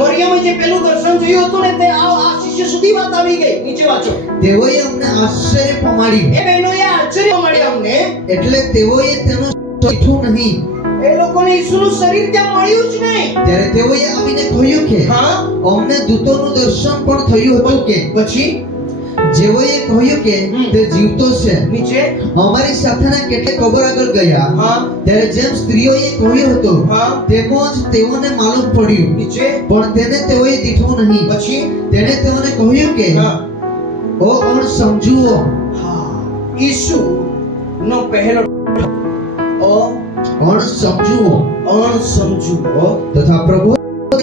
મરિયમે જે પેલું દર્શન જોયું હતું ને તે આ શિષ્ય સુધી વાત આવી ગઈ. નીચે વાંચો. તેઓએ અમને આશ્ચર્ય પમાડ્યું. એ બહેનોએ આશ્ચર્ય મળ્યું અમને. એટલે તેઓએ તેનું શીખ્યું નહીં. એ લોકોને ઈસુનું શરીર ત્યાં મળ્યું જ નહીં. ત્યારે તેઓએ આવીને કહ્યું કે હા. અમને દૂતોનું દર્શન પણ થયું હતું કે પછી જેઓએ કહ્યું કે તે જીવતો છે. નીચે. અમારી સાથેના કેટલાક કબર આગળ ગયા. હા. ત્યારે જેમ સ્ત્રીઓએ કહ્યું હતું હા. તેમ જ તેઓને માલુમ પડ્યું, નીચે. પણ તેને તેઓએ દીઠું નહીં. પછી તેણે તેઓને કહ્યું કે હા. ઓ અણસમજુઓ, હા. ઈસુ નો પહેલો અણસમજુઓ અણસમજુઓ તથા પ્રભુ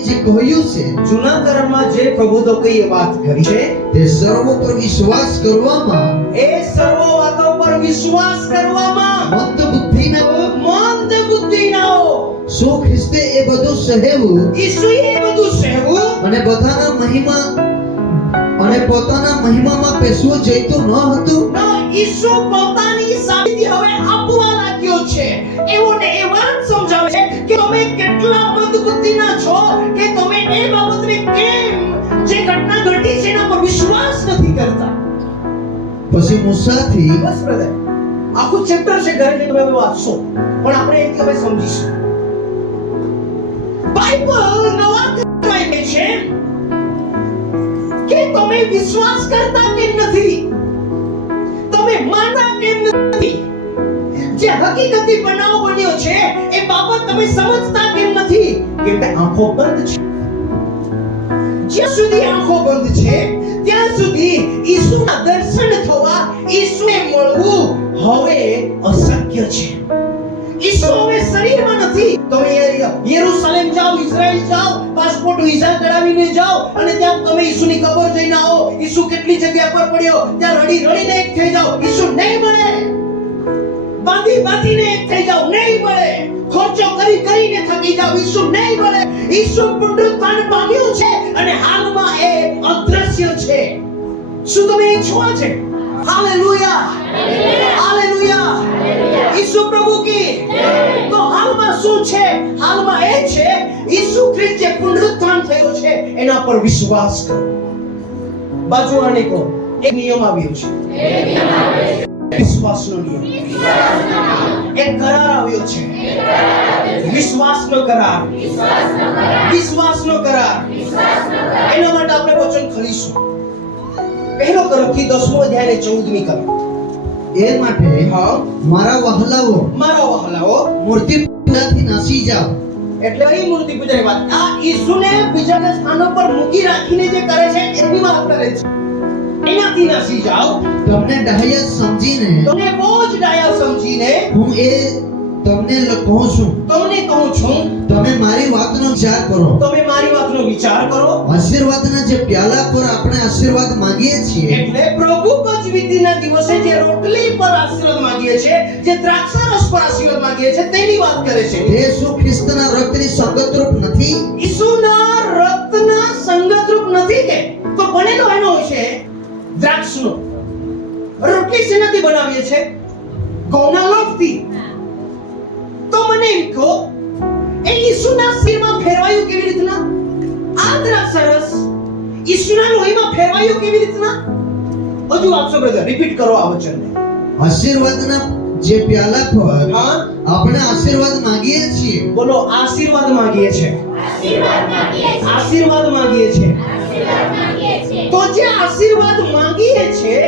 જે કહ્યું છે જૂના કરારમાં જે પ્રબોધકોએ વાત કરી છે તે સર્વ પર વિશ્વાસ કરવામાં, એ સર્વ વાતો પર વિશ્વાસ કરવામાં મંદ બુદ્ધિના મંદ બુદ્ધિનાઓ. શું ખ્રિસ્તે એ બધું સહેવું ઈસુએ એ બધું સહેવું અને પોતાના મહિમામાં પેશવું જોઈતું ન હતું? ન ઈસુ પોતાની સાબિતી હવે આપવા લાગ્યો છે. એવો ને એ વાત સમજાવે છે કે તમે કેટલા મંદબુદ્ધિના છો કે તમે એ બાબતને કેમ જે ઘટના ઘટી છે એના પર વિશ્વાસ નથી કરતા. પછી મૂસાથી બસ બ્રધર, આખું ચેપ્ટર છે, ઘરે જઈને તમે વાંચશો, પણ આપણે એક હવે સમજીશું. બાઇબલ નવા કરાવે છે કે તમે વિશ્વાસ કરતા કેમ નથી, તમે માનતા કેમ નથી, જે હકીકતી બનાવ બન્યો છે એ બાબત તમે સમજતા કેમ નથી? કેમ કે આંખો બંધ છે. જ્યાં સુધી આંખો બંધ છે ત્યાં સુધી ઈસુના દર્શન થવા, ઈસુને મળવું હવે અશક્ય છે. ઈસુ હવે શરીરમાં નથી. તમે યરૂશલેમ જાઓ, ઇઝરાયલ જાઓ, પાસપોર્ટ વિઝા કરાવીને જાઓ અને ત્યાં તમે ઈસુની કબર જઈને આવો, ઈસુ કેટલી જગ્યા પર પડ્યો, ત્યાં રડી રડીને એક થઈ જાઓ, ઈસુ નહીં મળે. બાંધીને એક થઈ જાઓ, નહીં મળે. ખર્ચો કરીને થકી જાઓ, ઈસુ નહીં મળે. ઈસુ પુનરુત્થાન પામ્યો છે અને હાલમાં એ અદ્રશ્ય છે. શું તમે ઈચ્છો છે? હાલેલુયા, હાલેલુયા, ઈસુ પ્રભુ કી. તો હાલમાં શું છે? હાલમાં એ છે ઈસુ ખ્રિસ્ત જે પુનરુત્થાન થયો છે એના પર વિશ્વાસ કરો. બાજુવાળાને કહો, એક નિયમ આવ્યો છે, વિશ્વાસનો નિયમ. એક કરાર આવ્યો છે, વિશ્વાસનો કરાર. વિશ્વાસનો કરાર. એના માટે આપણે વચન ખોલીશું. પહેલો કરંથી 10મો અધ્યાય 14મી કલમ. એ માટે મારા વહાલાઓ મૂર્તિ પૂજાથી નાસી જાઓ. એટલે એ મૂર્તિ પૂજાની વાત, આ ઈસુને બીજાના સ્થાનો પર મૂકી રાખીને જે કરે છે એની વાત કરે છે. એનાથી નાસી જાઓ. તમને ડાહ્યા સમજીને, તમને બહુ જ ડાયા સમજીને હું એ તમને કહું છું, તમે મારી વાતનો વિચાર કરો. તમે મારી વાતનો વિચાર કરો. આશીર્વાદના જે પ્યાલા પર આપણે આશીર્વાદ માંગીએ છીએ, એટલે પ્રભુ પંચવિધિના દિવસે જે રોટલી પર આશીર્વાદ માંગીએ છીએ, જે દ્રાક્ષારસ પર આશીર્વાદ માંગીએ છીએ તેની વાત કરે છે. તે શું ખ્રિસ્તના રક્તની સંગતરૂપ નથી? ઈસુના રક્તના સંગતરૂપ નથી કે? તો બનેલો એનો છે દ્રાક્ષનો. રોટલી શેનાથી બનાવીએ છે? ઘઉંના લોટથી. તો મને એમ કહો, એ ઈસુના શરીરમાં ફેરવાયું કેવી રીતના? આ દ્રાક્ષરસ ઈસુના લોહીમાં ફેરવાયું કેવી રીતના? હજુ આપશો બ્રધર, રિપીટ કરો આ વચનને. આશીર્વાદના જે પ્યાલા પર આપણે આશીર્વાદ માંગીએ છીએ. બોલો, આશીર્વાદ માંગીએ છીએ. આશીર્વાદ માંગીએ છીએ. તો જે આશીર્વાદ માંગીએ છીએ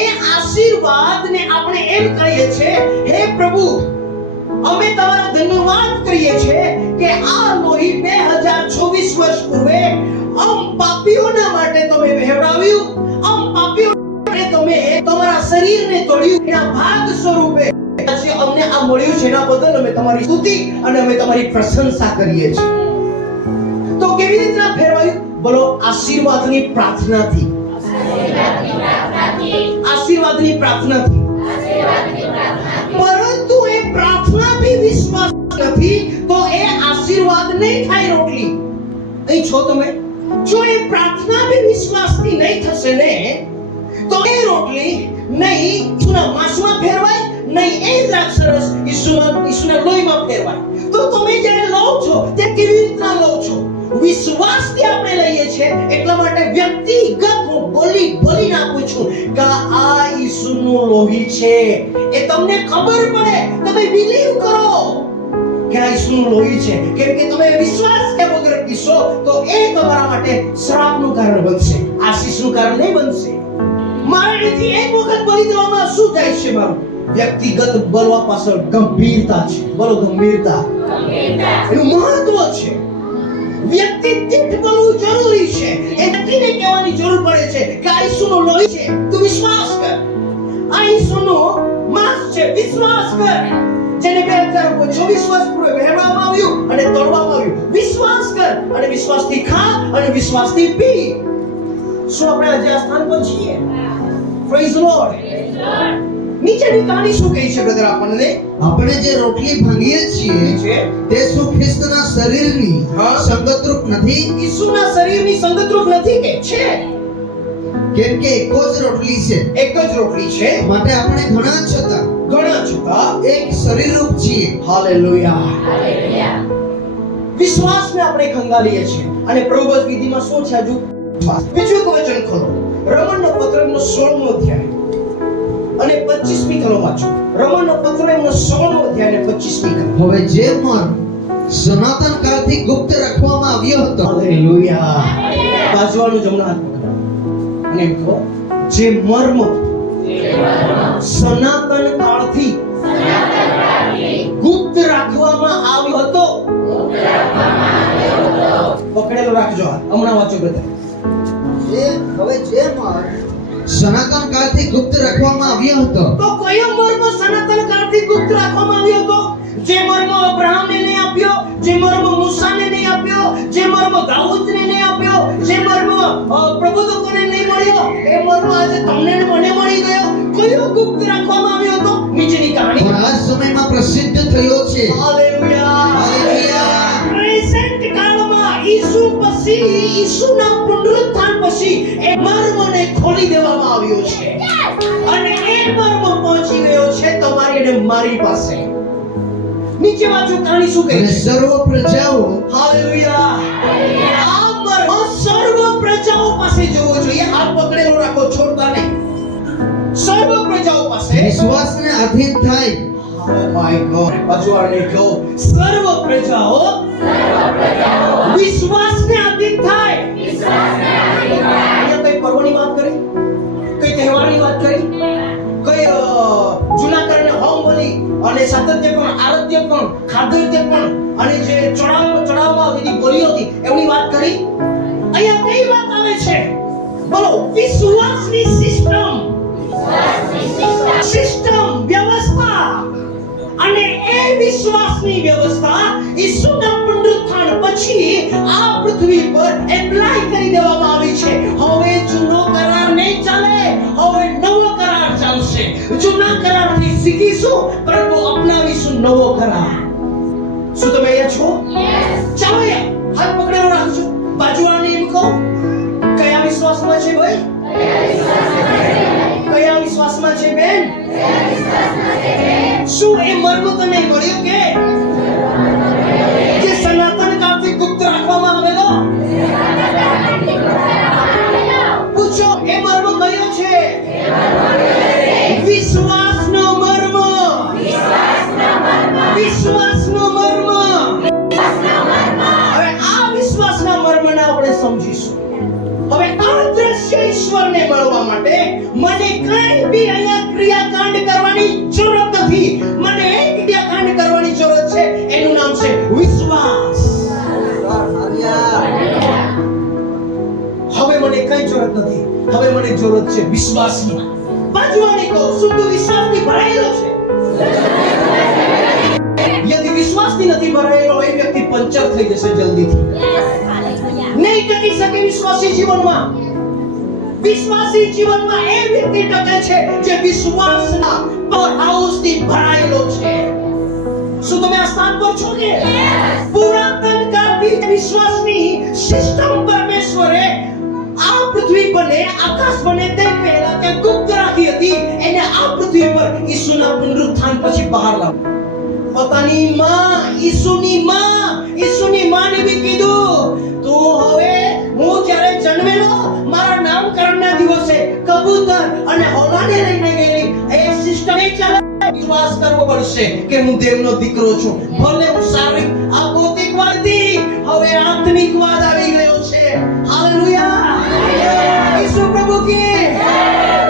એ આશીર્વાદને આપણે એમ કહીએ છીએ, હે પ્રભુ, અમે તમારા ધન્યવાદ કરીએ છીએ કે આ લોહી 2024 વર્ષ પૂર્વે પાપીઓના માટે તમે વહેવડાવ્યું, પાપીઓ માટે તમે તમારા શરીરને તોડ્યું. એના ભાગ સ્વરૂપે આજે અમને આ મળ્યું છે. એના બદલ અમે તમારી સ્તુતિ અને અમે તમારી પ્રશંસા કરીએ છીએ. તો કેવી રીતના ફેરવાયું? બોલો, આશીર્વાદની પ્રાર્થનાથી. આશીર્વાદની પ્રાર્થનાથી. પરંતુ એ પ્રાર્થના ભી વિશ્વાસ નથી તો એ આશીર્વાદ નહીં થાય. રોટલી અહીં છો તમે, જો એ પ્રાર્થના ભી વિશ્વાસથી નહીં થશે ને તો એ રોટલી નહીં ઈસુના માંસમાં ફેરવાય, નહીં એ દ્રાક્ષરસ ઈસુના લોહીમાં ફેરવાય. તો તમે જ્યારે લો છો તે કેવી રીતના લો છો? વિશ્વાસથી આપણે લઈએ છીએ. એટલા માટે વ્યક્તિગત હું બોલી નાખું છું કે આ ઈસુનું લોહી છે. એ તમને ખબર પડે, તમે બિલીવ કરો કે આ ઈસુનું લોહી છે. કેમ કે તમે વિશ્વાસ કે વગર પીશો તો એ તમારા માટે શ્રાપનું કારણ બનશે, આશીષનું કારણ નહીં બનશે. મારા નીતિ એક વખત બલી દેવામાં શું જાય છે? મારું વ્યક્તિગત બલવા પાછળ ગંભીરતા છે. બોલો, ગંભીરતા. એનું મહત્વ છે. વ્યક્તિ દીઠ બોલવું જરૂરી છે. એ વ્યક્તિને કહેવાની જરૂર પડે છે કે આ ઈસુનો લોહી છે, તું વિશ્વાસ કર. આ ઈસુનો માંસ છે, વિશ્વાસ કર. જેને 2024 વર્ષ પૂર્વે વહેવામાં આવ્યું અને તોડવામાં આવ્યું, વિશ્વાસ કર અને વિશ્વાસથી ખા અને વિશ્વાસથી પી. શું આપણે આજે આ સ્થાન પર છીએ? Praise the lord. નીચેની કહાની શું કહે છે બ્રધર આપણને? આપણે જે રોટલી ભાંગીએ છીએ તે શું ખ્રિસ્તના શરીરની સંગતરૂપ નથી? ઈસુના શરીરની સંગતરૂપ નથી કે છે? કેમ કે એક જ રોટલી છે. એક જ રોટલી છે. માટે આપણે ઘણા છતાં એક શરીરરૂપ છીએ. હાલેલુયા. વિશ્વાસને આપણે ખંગાલીએ છીએ. અને પ્રભુ વિધિમાં શું છે? હજુ બીજું વચન ખોલો, રોમનનો પત્રનો 16મો અધ્યાય અને 25મી કલમ વાંચો. રોમનનો પત્રનો 16મો અધ્યાય અને 25મી કલમ. હવે જે મર્મ સનાતન કાળથી ગુપ્ત રાખવામાં આવ્યો હતો. હાલેલુયા. બાજુવાળું જમણા હાથ પકડો અને એમ કહો, જે મર્મ સનાતન કાળથી ગુપ્ત રાખવામાં આવ્યો હતો. પકડેલો રાખજો હાથ. હમણાં વાંચો બધા. હવે જે મર્મ સનાતન કાળથી ગુપ્ત રાખવામાં આવ્યો હતો. તો કયો મર્મ સનાતન કાળથી ગુપ્ત રાખવામાં આવ્યો હતો? જે મર્મ અબ્રાહમને નહીં આપ્યો, જે મર્મ મૂસાને નહીં આપ્યો, જે મર્મ દાઉદને નહીં આપ્યો, જે મર્મ પ્રબોધકોને નહીં મળ્યો, એ મર્મ આજે તમને ને મને મળી ગયો. કયો ગુપ્ત રાખવામાં આવ્યો હતો? નીચેની કહાણી પણ આ સમયમાં પ્રસિદ્ધ થયો છે. Hallelujah, hallelujah. પ્રેઝન્ટ કાળમાં ઈસુના પુનરુત્થાન પછી એ મર્મને ખોલી દેવામાં આવ્યો છે અને એ મર્મ પહોંચી ગયો છે તમારી અને મારી પાસે. નીચે વાંચો કહાણી શું કહે અને છે? સર્વ પ્રજાઓ હાલેલુયા. આ મર્મ સર્વ પ્રજાઓ પાસે જવો જોઈએ. હાથ પકડેલો રાખો, છોડતા નહીં. સર્વ પ્રજાઓ પાસે વિશ્વાસને આધીન થાય. Oh my God. અજવાળને કહો, સર્વ પ્રજાઓ વિશ્વાસને આધીન થાય. અહીંયા કઈ પર્વની વાત કરી, કઈ તહેવારની વાત કરી, કઈ જૂના કરીને હોમ બલી અને સાતત્ય પણ, આરાધ્ય પણ, ખાદ્ય પણ અને જે ચડાવવામાં આવતી બોલીઓ હતી એમની વાત કરી. અહીંયા કઈ વાત આવે છે? બોલો, વિશ્વાસની સિસ્ટમ, વ્યવસ્થા. અને એ વિશ્વાસની વ્યવસ્થા ઈસુના પુનરુત્થાન પછી આ પૃથ્વી પર એપ્લાય કરી દેવામાં આવી છે. હવે જૂનો કરાર નહીં ચાલે, હવે નવો કરાર ચાલશે. જૂના કરારથી શીખીશું પરંતુ અપનાવીશું નવો કરાર. શું તમે અહીંયા છો? ચાલો યાર, હાથ પકડેલો રાખજો. બાજુવાળાને એમ કહો, કયા વિશ્વાસમાં છે ભાઈ? કયા વિશ્વાસમાં છે બેન? શું એ મર્મ તને મળ્યો કે જે સનાતન કાળથી ગુપ્ત રાખવામાં આવેલો? પૂછો, એ મર્મ કયો છે? વિશ્વાસનો મર્મ. વિશ્વાસનો મર્મ. હવે આ વિશ્વાસના મર્મને આપણે સમજીશું. હવે આ દ્રશ્ય ઈશ્વરને મળવા માટે મને કઈ બી અહીંયા ક્રિયાકાંડ કરવાની જરૂરત નથી. મને એક ક્રિયાકાંડ કરવાની જરૂર છે, એનું નામ છે વિશ્વાસ. હવે મને કઈ જરૂરત નથી, હવે મને જરૂરત છે વિશ્વાસની. બાજુવાને કહો, શું તું વિશ્વાસથી ભરાયેલો છે? યદિ વિશ્વાસથી નથી ભરાયેલો એ વ્યક્તિ પંચર થઈ જશે જલ્દીથી. નહીં ટકી શકે વિશ્વાસી જીવનમાં. વિશ્વાસી જીવનમાં એ વ્યક્તિ ટકે છે જે વિશ્વાસના પાવરહાઉસથી ભરાયેલો છે. શું તમે આ સ્થાન પર છો કે? પુરાતન કાળથી વિશ્વાસની સિસ્ટમ પરમેશ્વરે આ પૃથ્વી બને, આકાશ બને તે પહેલા તે ગુપ્ત રાખી હતી. એને આ પૃથ્વી પર ઈસુના પુનરુત્થાન પછી બહાર લાવ્યો. પોતાની માં, ઈસુની માને બી કીધું, તું હવે હું જ્યારે જન્મેલો મારા નામકરણના દિવસે કબૂતર અને હોલાને લઈને ગયેલી. એ સિસ્ટમ એ ચાલે. વિશ્વાસ કરવો પડશે કે હું દેવનો દીકરો છું. ભલે હું શારીરિક આ ભૌતિકવાદથી હવે આત્મિકવાદ આવી ગયો છે. હાલેલુયા. ઈસુ પ્રભુ કી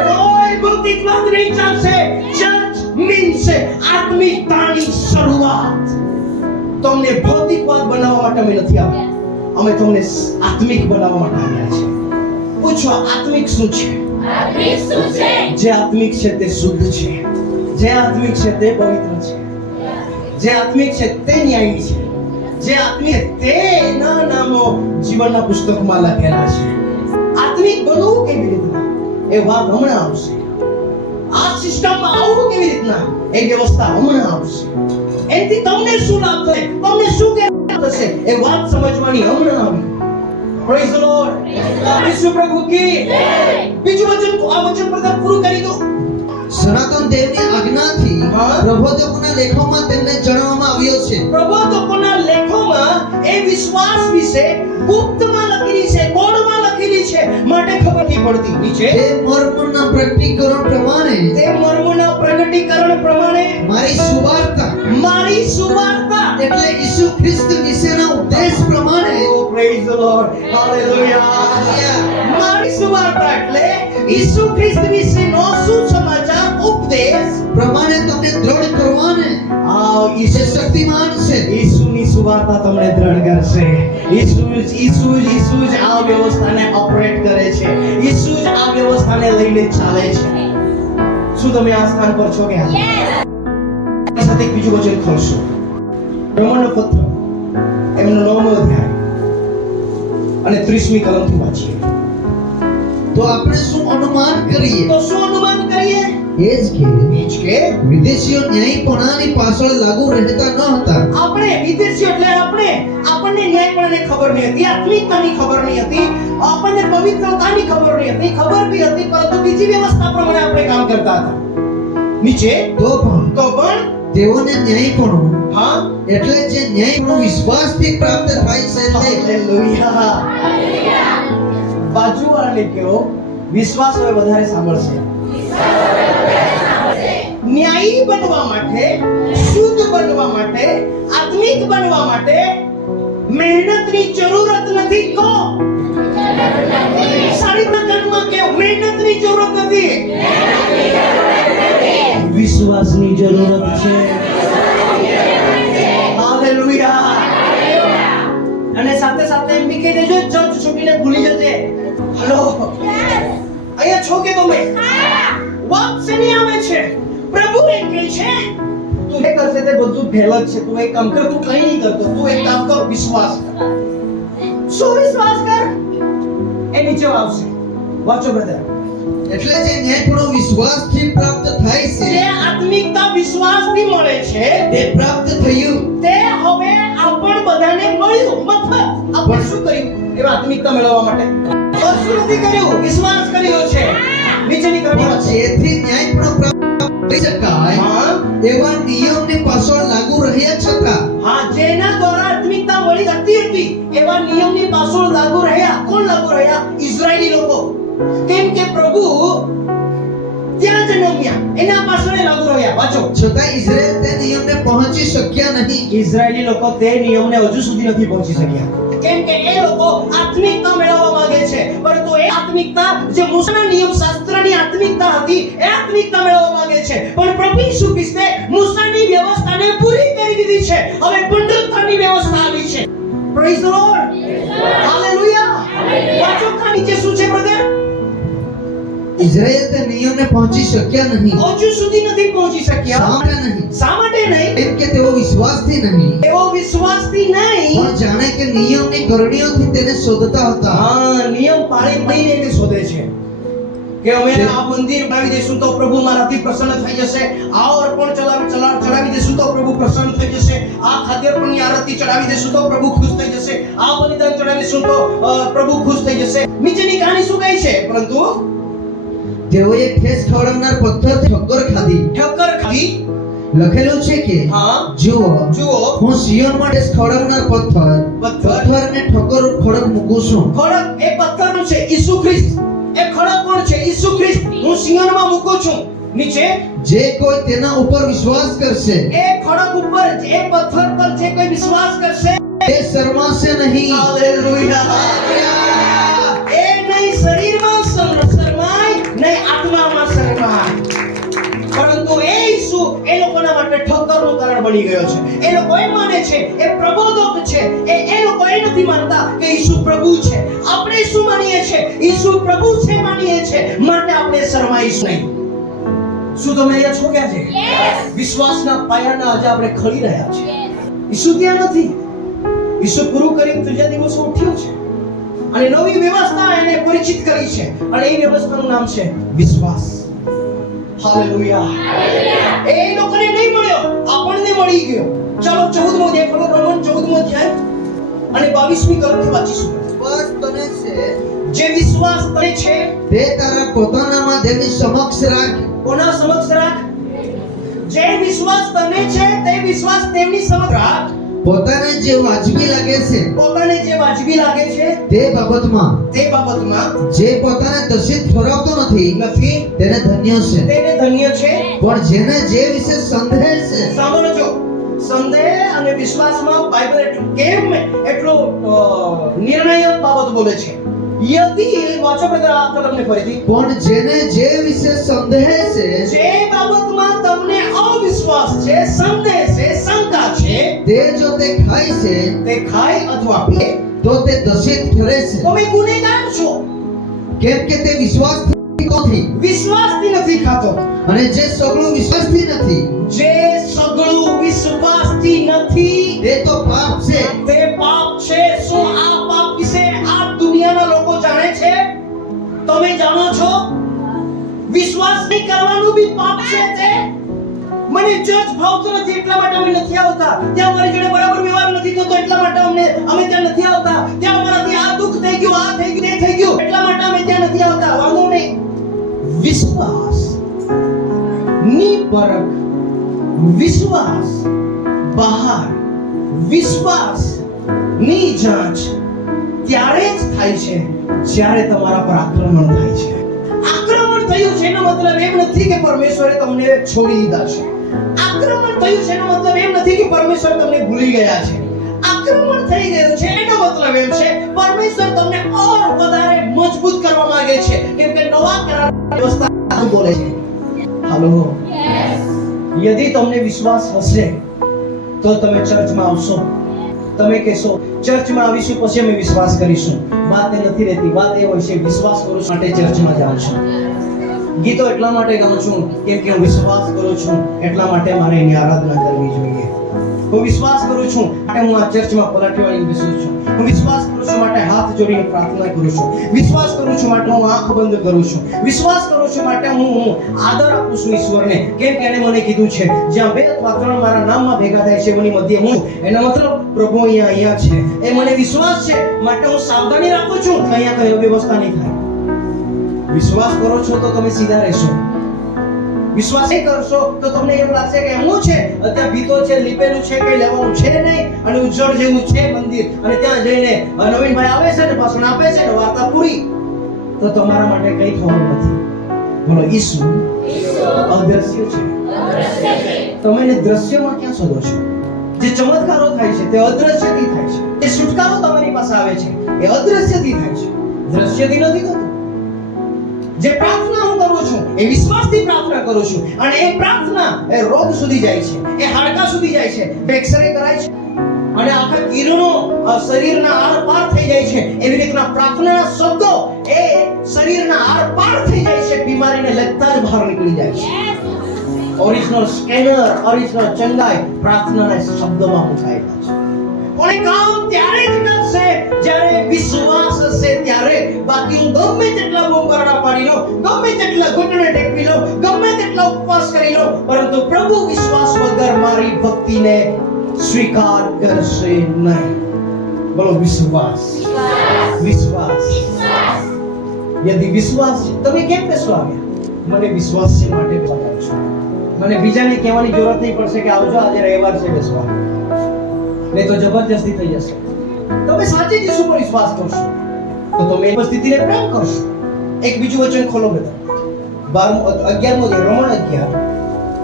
કોઈ ભૌતિકવાદ નહીં ચાલશે. ચર્ચ મીન્સ આત્મિકતાની શરૂઆત. તમને ભૌતિકવાદ બનાવવા માટે અમે નથી આવ્યા, અમે તમને આત્મિક બનાવવા માટે આવ્યા છે. પૂછો, આત્મિક શું છે? જે આત્મિક છે તે શુદ્ધ છે. જે આત્મિક છે તે પવિત્ર છે. જે આત્મિક છે તે ન્યાયી છે. જે આત્મિક તેના નામો જીવનના પુસ્તકમાં લખેલા છે. આત્મિક બનવું કેવી રીતના એ વાત હમણાં આવશે. આ સિસ્ટમમાં આવવું કેવી રીતના એ વ્યવસ્થા હમણાં આવશે. એથી તમને શું લાભ થશે, તમને શું થશે એ વાત સમજવાની હમણાં આવી. Praise the lord. ઈસુ પ્રભુ કી બીજું વચન, આ વચન પ્રથમ પૂરું કરી દો. સનાતન દેવની આજ્ઞાથી પ્રબોધકોના લેખોમાં તેમને જણાવવામાં આવ્યો છે. પ્રબોધકોના લેખોમાં એ વિશ્વાસ વિશે ગુપ્તમાં લખેલી છે, કોડમાં લખેલી છે, માટે ખબર નહીં પડતી. નીચે તે મર્મના પ્રગટીકરણ પ્રમાણે મારી સુવાર્તા એટલે ઈસુ ખ્રિસ્ત વિશેના ઉપદેશ પ્રમાણે. Oh, praise the Lord. Hallelujah. મારી સુવાર્તા એટલે ઈસુ ખ્રિસ્ત વિશેનો સુસમાચાર ઉપદેશ પ્રમાણે તમને દ્રઢ કરવાને ઈસુ શક્તિમાન છે. ઈસુની સુવાર્તા તમને દ્રઢ કરશે. ઈસુ જ આ વ્યવસ્થાને ઓપરેટ કરે છે. ઈસુ જ આ વ્યવસ્થાને લઈને ચાલે છે. શું તમે આ સ્થાન પર છો કે? સાથે બીજું વચન ખોલશો. પત્ર એમનો 9મો અધ્યાય અને 30મી કલમથી વાંચીએ તો આપણે શું અનુમાન કરીએ? તો શું અનુમાન કરીએ? એ જ કે વિદેશીઓ ન્યાયપણાની પાછળ લાગુ રહેતા ન હતા. આપણે વિદેશીઓ એટલે આપણને ન્યાયપણાની ખબર નહીં હતી, આત્મિકતાની ખબર નહીં હતી, આપણને પવિત્રતાની ખબર નહીં હતી. ખબર બી હતી પરંતુ બીજી વ્યવસ્થા પ્રમાણે આપણે કામ કરતા હતા. નીચે તો પણ તેઓને ન્યાયપણું, હા, એટલે જે ન્યાયપણું વિશ્વાસથી પ્રાપ્ત થાય છે તે. હાલેલુયા. બાજુવાળાને કહો વિશ્વાસ હવે વધારે સાંભળશે. ન્યાયી બનવા માટે, શુદ્ધ બનવા માટે, આત્મિક બનવા માટે મહેનતની જરૂરત નથી. કો સારી તકનમાં કે મહેનતની જરૂરત નથી, વિશ્વાસની જરૂરત છે. હાલેલુયા. અને સાથે સાથે એમ બી કહી દેજો ચર્ચ છૂટીને ભૂલી જશે. હલો, અહીંયા છો કે તમે? વાત શેની આવે છે? પ્રભુ એમ કહે છે તું એ કરશે તે બધું ફેલ જ છે. તું એક કામ કર, તું કંઈ નહીં કરતો, તું એક કામ કર, વિશ્વાસ કર. શું વિશ્વાસ કર? એ નીચે આવશે, વાંચો બ્રધર. એટલે જે ન્યાયપણું વિશ્વાસથી પ્રાપ્ત થાય છે, જે આત્મિકતા વિશ્વાસથી મળે છે તે પ્રાપ્ત થયું. તે હવે આપણ બધાને મળ્યું. મતલબ આપણે શું કર્યું એ આત્મિકતા મેળવવા માટે? કશું નથી કર્યું, વિશ્વાસ કર્યો છે. નીચેની પણ કડી જેથી ન્યાયપણું પ્રાપ્ત કરી શકાય હા, એવા નિયમની પાછળ લાગુ રહ્યા છતાં હા, જેના દ્વારા આત્મિકતા મળી શકતી હતી એવા નિયમની પાછળ લાગુ રહ્યા. કોણ લાગુ રહ્યા? ઇઝરાયેલી લોકો. કેમ કે પ્રભુ ત્યાં જન્મ્યા, એના પાછળ લાગુ રહ્યા. વાંચો. છતાં ઇઝરાયલ તે નિયમને પહોંચી શક્યા નહીં. ઇઝરાયેલી લોકો તે નિયમને હજુ સુધી નથી પહોંચી શક્યા. કેમ કે એ લોકો આત્મિકતા મેળવવા માંગે છે, પરંતુ એ આત્મિકતા જે મૂસાના નિયમ શાસ્ત્રની આત્મિકતા હતી એ આત્મિકતા મેળવવા માંગે છે. પણ પ્રભુ ઈસુ ખ્રિસ્તે મૂસાની વ્યવસ્થાને પૂરી કરી દીધી છે. હવે પુનરુત્થાનની વ્યવસ્થા આવી છે. Praise the lord. હાલેલુયા. વાંચો કા નીચે શું છે બ્રધર? ઇઝરાયલ તે નિયમને પહોંચી શક્યા નહીં. હજુ સુધી નથી પહોંચી શક્યા. શા માટે નહીં? શા માટે નહીં? કેમ કે તેઓ વિશ્વાસથી નહીં, એવો વિશ્વાસથી નહીં, પણ જાણે કે નિયમની કરણીઓથી તેને શોધતા હતા. હા, નિયમ પાળી પાડીને એને શોધે છે કે અમે આ મંદિર બનાવી દઈશું તો પ્રભુ મારાથી પ્રસન્ન થઈ જશે, આ અર્પણ ચડાવી દઈશું તો પ્રભુ પ્રસન્ન થઈ જશે, આ ખાદ્યાર્પણની આરતી ચડાવી દઈશું તો પ્રભુ ખુશ થઈ જશે, આ બલિદાન ચડાવીશું તો પ્રભુ ખુશ થઈ જશે. નીચેની કહાની શું કહે છે? પરંતુ તેઓએ ઠેસ ખવડાવનાર પથ્થરથી ઠક્કર ખાધી. ઠક્કર ખાધી. લખેલું છે કે હા, જુઓ, જુઓ, હું સિયોનમાં ઠેસ ખવડાવનાર પથ્થરને ઠક્કર ખડક મૂકું છું. ખડક એ પથ્થરનું છે, ઈસુ ખ્રિસ્ત. એ ખડક કોણ છે? ઈસુ ખ્રિસ્ત. હું સિંહણમાં મૂકું છું. નીચે જે કોઈ તેના ઉપર વિશ્વાસ કરશે, એ ખડક ઉપર, એ પથ્થર પર જે કોઈ વિશ્વાસ કરશે તે શરમાશે નહીં. હાલેલુયા. એ નહીં શરીરમાં શરમાય, નહીં આત્મામાં શરમાય, પરંતુ એ ઈસુ એ લોકોના માટે ઠક્કરનું કારણ બની ગયો છે. એ લોકો એમ માને છે એ પ્રબોધક છે. એ લોકો એ નથી માનતા કે ઈસુ પ્રભુ છે. આપણે શું માનીએ છીએ? ઈસુ પ્રભુ છે માનીએ છીએ, માટે આપણે શરમાઈશું નહીં. શું તમે અહીંયા છો ક્યાં છે? વિશ્વાસના પાયાના આજે આપણે ખડી રહ્યા છે. ઈસુ ત્યાં નથી. ઈસુ પૂરું કરીને ત્રીજા દિવસે ઉઠ્યો છે અને નવી વ્યવસ્થા એને પરિચિત કરી છે, અને એ વ્યવસ્થાનું નામ છે વિશ્વાસ. હાલેલુયા. એ લોકોને નહીં મળ્યો, આપણને મળી ગયો. ચાલો 14મો અધ્યાય ખોલો, રોમન 14મો અધ્યાય અને 22મી કલમથી વાંચીશું. વિશ્વાસ તને છે, જે વિશ્વાસ કરે છે તે તારા પોતાનામાં તેની સમક્ષ રાખ. કોના સમક્ષ રાખ? જે વિશ્વાસ તને છે તે વિશ્વાસ તેમની સમક્ષ રાખ. પોતાને જે વાજબી લાગે છે પોતાને જે વાજબી લાગે છે તે બાબતમાં, જે પોતાને દોષિત ઠરાવતો નથી તેને ધન્ય છે. તેને ધન્ય છે. પણ જેને જે વિશે સંદેહ છે, સાંભળજો, સંદેહ અને વિશ્વાસમાં બાઇબલ એટલો નિર્ણયક બાબત બોલે છે. યદિ વાંચો બધા આ કલમને ફરીથી. પણ જેને જે વિશે સંદેહ છે, જે બાબતમાં તમને અવિશ્વાસ છે, સંદેહ છે, શંકા છે, તે જો તે ખાય છે, તે ખાય અથવા પીએ તો તે દોષિત ઠરે છે. તમે ગુનેગાર છો, કેમ કે તે વિશ્વાસથી નથી ખાતો. અને જે સગળું વિશ્વાસથી નથી, જે સગળું વિશ્વાસથી નથી તે તો પાપ છે. તે પાપ છે. શું આ પાપ વિશે આ દુનિયાના લોકો જાણે છે? તમે જાણો છો? વિશ્વાસ નહીં કરવાનું બી પાપ છે. તે મને ચર્ચ ભાવતો નથી એટલા માટે અમે નથી આવતા. ત્યાં મારી જોડે બરાબર વ્યવહાર નથી થતો એટલા માટે અમે ત્યાં નથી આવતા. ત્યાં મારાથી આ દુઃખ થઈ ગયું, આ થઈ ગયું, તે થઈ ગયું એટલા માટે અમે ત્યાં નથી આવતા. વાંધો નહીં. વિશ્વાસ ની પરખ, વિશ્વાસ બહાર, વિશ્વાસ ની જાંચ ત્યારે જ થાય છે જ્યારે તમારા પર આક્રમણ થાય છે. આક્રમણ થયું છે એનો મતલબ એમ નથી કે પરમેશ્વરે તમને છોડી દીધા છે. આક્રમણ થયું છે એનો મતલબ એમ નથી કે પરમેશ્વર તમને ભૂલી ગયા છે. આક્રમણ થઈ ગયું છે એનો મતલબ એમ છે પરમેશ્વર તમને ઓર વધારે મજબૂત કરવા માંગે છે, કેમ કે નવા કરારની વ્યવસ્થા બોલે છે. હાલો, યદિ તમને વિશ્વાસ હશે તો તમે ચર્ચમાં આવશો. તમે કહેશો ચર્ચમાં આવીશું પછી અમે વિશ્વાસ કરીશું. વાત એ નથી રહેતી. વાત એ હોય છે વિશ્વાસ કરું છું માટે ચર્ચમાં જાઉં છું. ગીતો એટલા માટે ગાઉં છું કેમ કે હું વિશ્વાસ કરું છું એટલા માટે મારે એની આરાધના કરવી જોઈએ. હું વિશ્વાસ કરું છું માટે હું આ ચર્ચમાં પલટી વાળીને બેસું છું. હું વિશ્વાસ કરું છું માટે હાથ જોડીને પ્રાર્થના કરું છું. વિશ્વાસ કરું છું માટે હું આંખ બંધ કરું છું. વિશ્વાસ કરું છું માટે હું આદર આપું છું ઈશ્વરને, કેમ કે એને મને કીધું છે જ્યાં બે અથવા ત્રણ મારા નામમાં ભેગા થાય છે એની મધ્ય હું. એનો મતલબ પ્રભુ અહીંયા છે. એ મને વિશ્વાસ છે માટે હું સાવધાની રાખું છું કે અહીંયા કઈ અવ્યવસ્થા નહીં થાય. વિશ્વાસ કરો છો તો તમે સીધા રહેશો. વિશ્વાસ નહીં કરશો તો તમને એવું લાગશે કે એમનું છે, અત્યારે ભીતો છે, લીપેલું છે, કઈ લેવાનું છે નહીં અને ઉજ્જળ જેવું છે મંદિર અને ત્યાં જઈને નવીનભાઈ આવે છે ને ભાષણ આપે છે ને વાર્તા પૂરી, તો તમારા માટે કઈ થવાનું નથી. બોલો, ઈસુ અદ્રશ્ય છે. તમે એને દ્રશ્યમાં ક્યાં શોધો છો? જે ચમત્કારો થાય છે તે અદ્રશ્યથી થાય છે. જે છુટકારો તમારી પાસે આવે છે એ અદ્રશ્યથી થાય છે, દ્રશ્યથી નથી થતું. જે પ્રાર્થના હું કરું છું એ વિશ્વાસથી પ્રાર્થના કરું છું અને એ પ્રાર્થના એ રોગ સુધી જાય છે, એ હાડકા સુધી જાય છે, એક્સરે કરાય છે અને આખા કિરણો શરીરના આરપાર થઈ જાય છે. એવી રીતના પ્રાર્થનાના શબ્દો એ શરીરના આરપાર થઈ જાય છે, બીમારીને લગતા જ બહાર નીકળી જાય છે. ઓરિજિનલ સ્કેનર, ઓરિજિનલ ચંગાઈ પ્રાર્થનાના શબ્દોમાં મુકાયેલા છે. પણ કામ ત્યારે જ કરશે જ્યારે વિશ્વાસ હશે ત્યારે. બાકી હું ગમે તેટલા બોંબારડા પાડી લો, ગમે તેટલા ઘૂંટણે ટેકવી લો, ગમે તેટલા ઉપવાસ કરી લો, પરંતુ પ્રભુ વિશ્વાસ વગર મારી ભક્તિને સ્વીકાર કરશે નહીં. બોલો, વિશ્વાસ. વિશ્વાસ. યદિ વિશ્વાસ છે, તમે કેમ બેસવા આવ્યા? મને વિશ્વાસ છે માટે બેસવા આવ્યો છું. મને બીજાને કહેવાની જરૂર નહીં પડશે કે આવજો આજે રવિવાર છે બેસવા. નહીં તો જબરજસ્તી થઈ જશે. તમે સાચે જ ઈસુ પર વિશ્વાસ કરશો તો તમે એ પરિસ્થિતિને પ્રેમ કરશો. એક બીજું વચન ખોલો બ્રધર, 11મો રોમન 11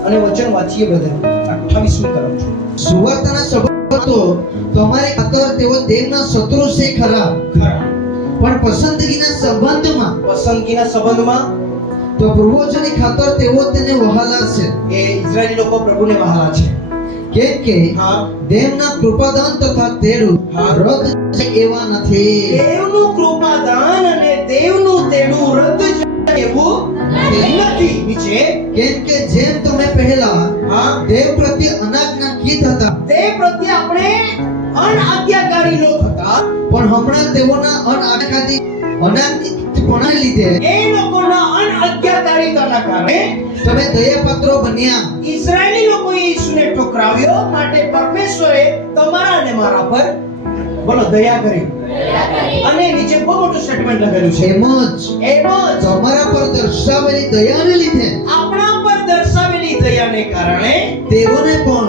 અને વચન વાંચીએ બ્રધર, 28મી કલમ છે. સુવાર્તાના સંબંધો તમારી ખાતર તેઓ દેવના શત્રુ છે ખરા, પણ પસંદગીના સંબંધમાં તો પૂર્વજોની ખાતર તેઓ તેને વહાલા છે. એ ઇઝરાયેલી લોકો પ્રભુને વહાલા છે. કેમ કે દેવના કૃપાદાન તથા તેડું રદ એવા નથી. દેવનું કૃપાદાન અને દેવનું તેડું રદ એવું નથી. નીચે, કેમ કે જેમ તમે પહેલા દેવ પ્રત્યે અનાજ્ઞાકીત હતા, તે પ્રત્યે આપણે અનાજ્ઞાકારી લોક હતા, પણ હમણાં તેઓના અનાજ્ઞાપણાને લીધે એ લોકોના અનાજ્ઞાકારીતાના કારણે તમે દયાપાત્રો બન્યા. ઇઝરાયેલી લોકોએ ઈસુને ઠુકરાવ્યો માટે પરમેશ્વરે તમારા અને મારા પર, બોલો, દયા કરી. અને નીચે બહુ મોટું સ્ટેટમેન્ટ લખેલું છે, એમ જ તમારા પર દર્શાવેલી દયાને લીધે, આપણા પર દર્શાવેલી દયાને કારણે તેઓને પણ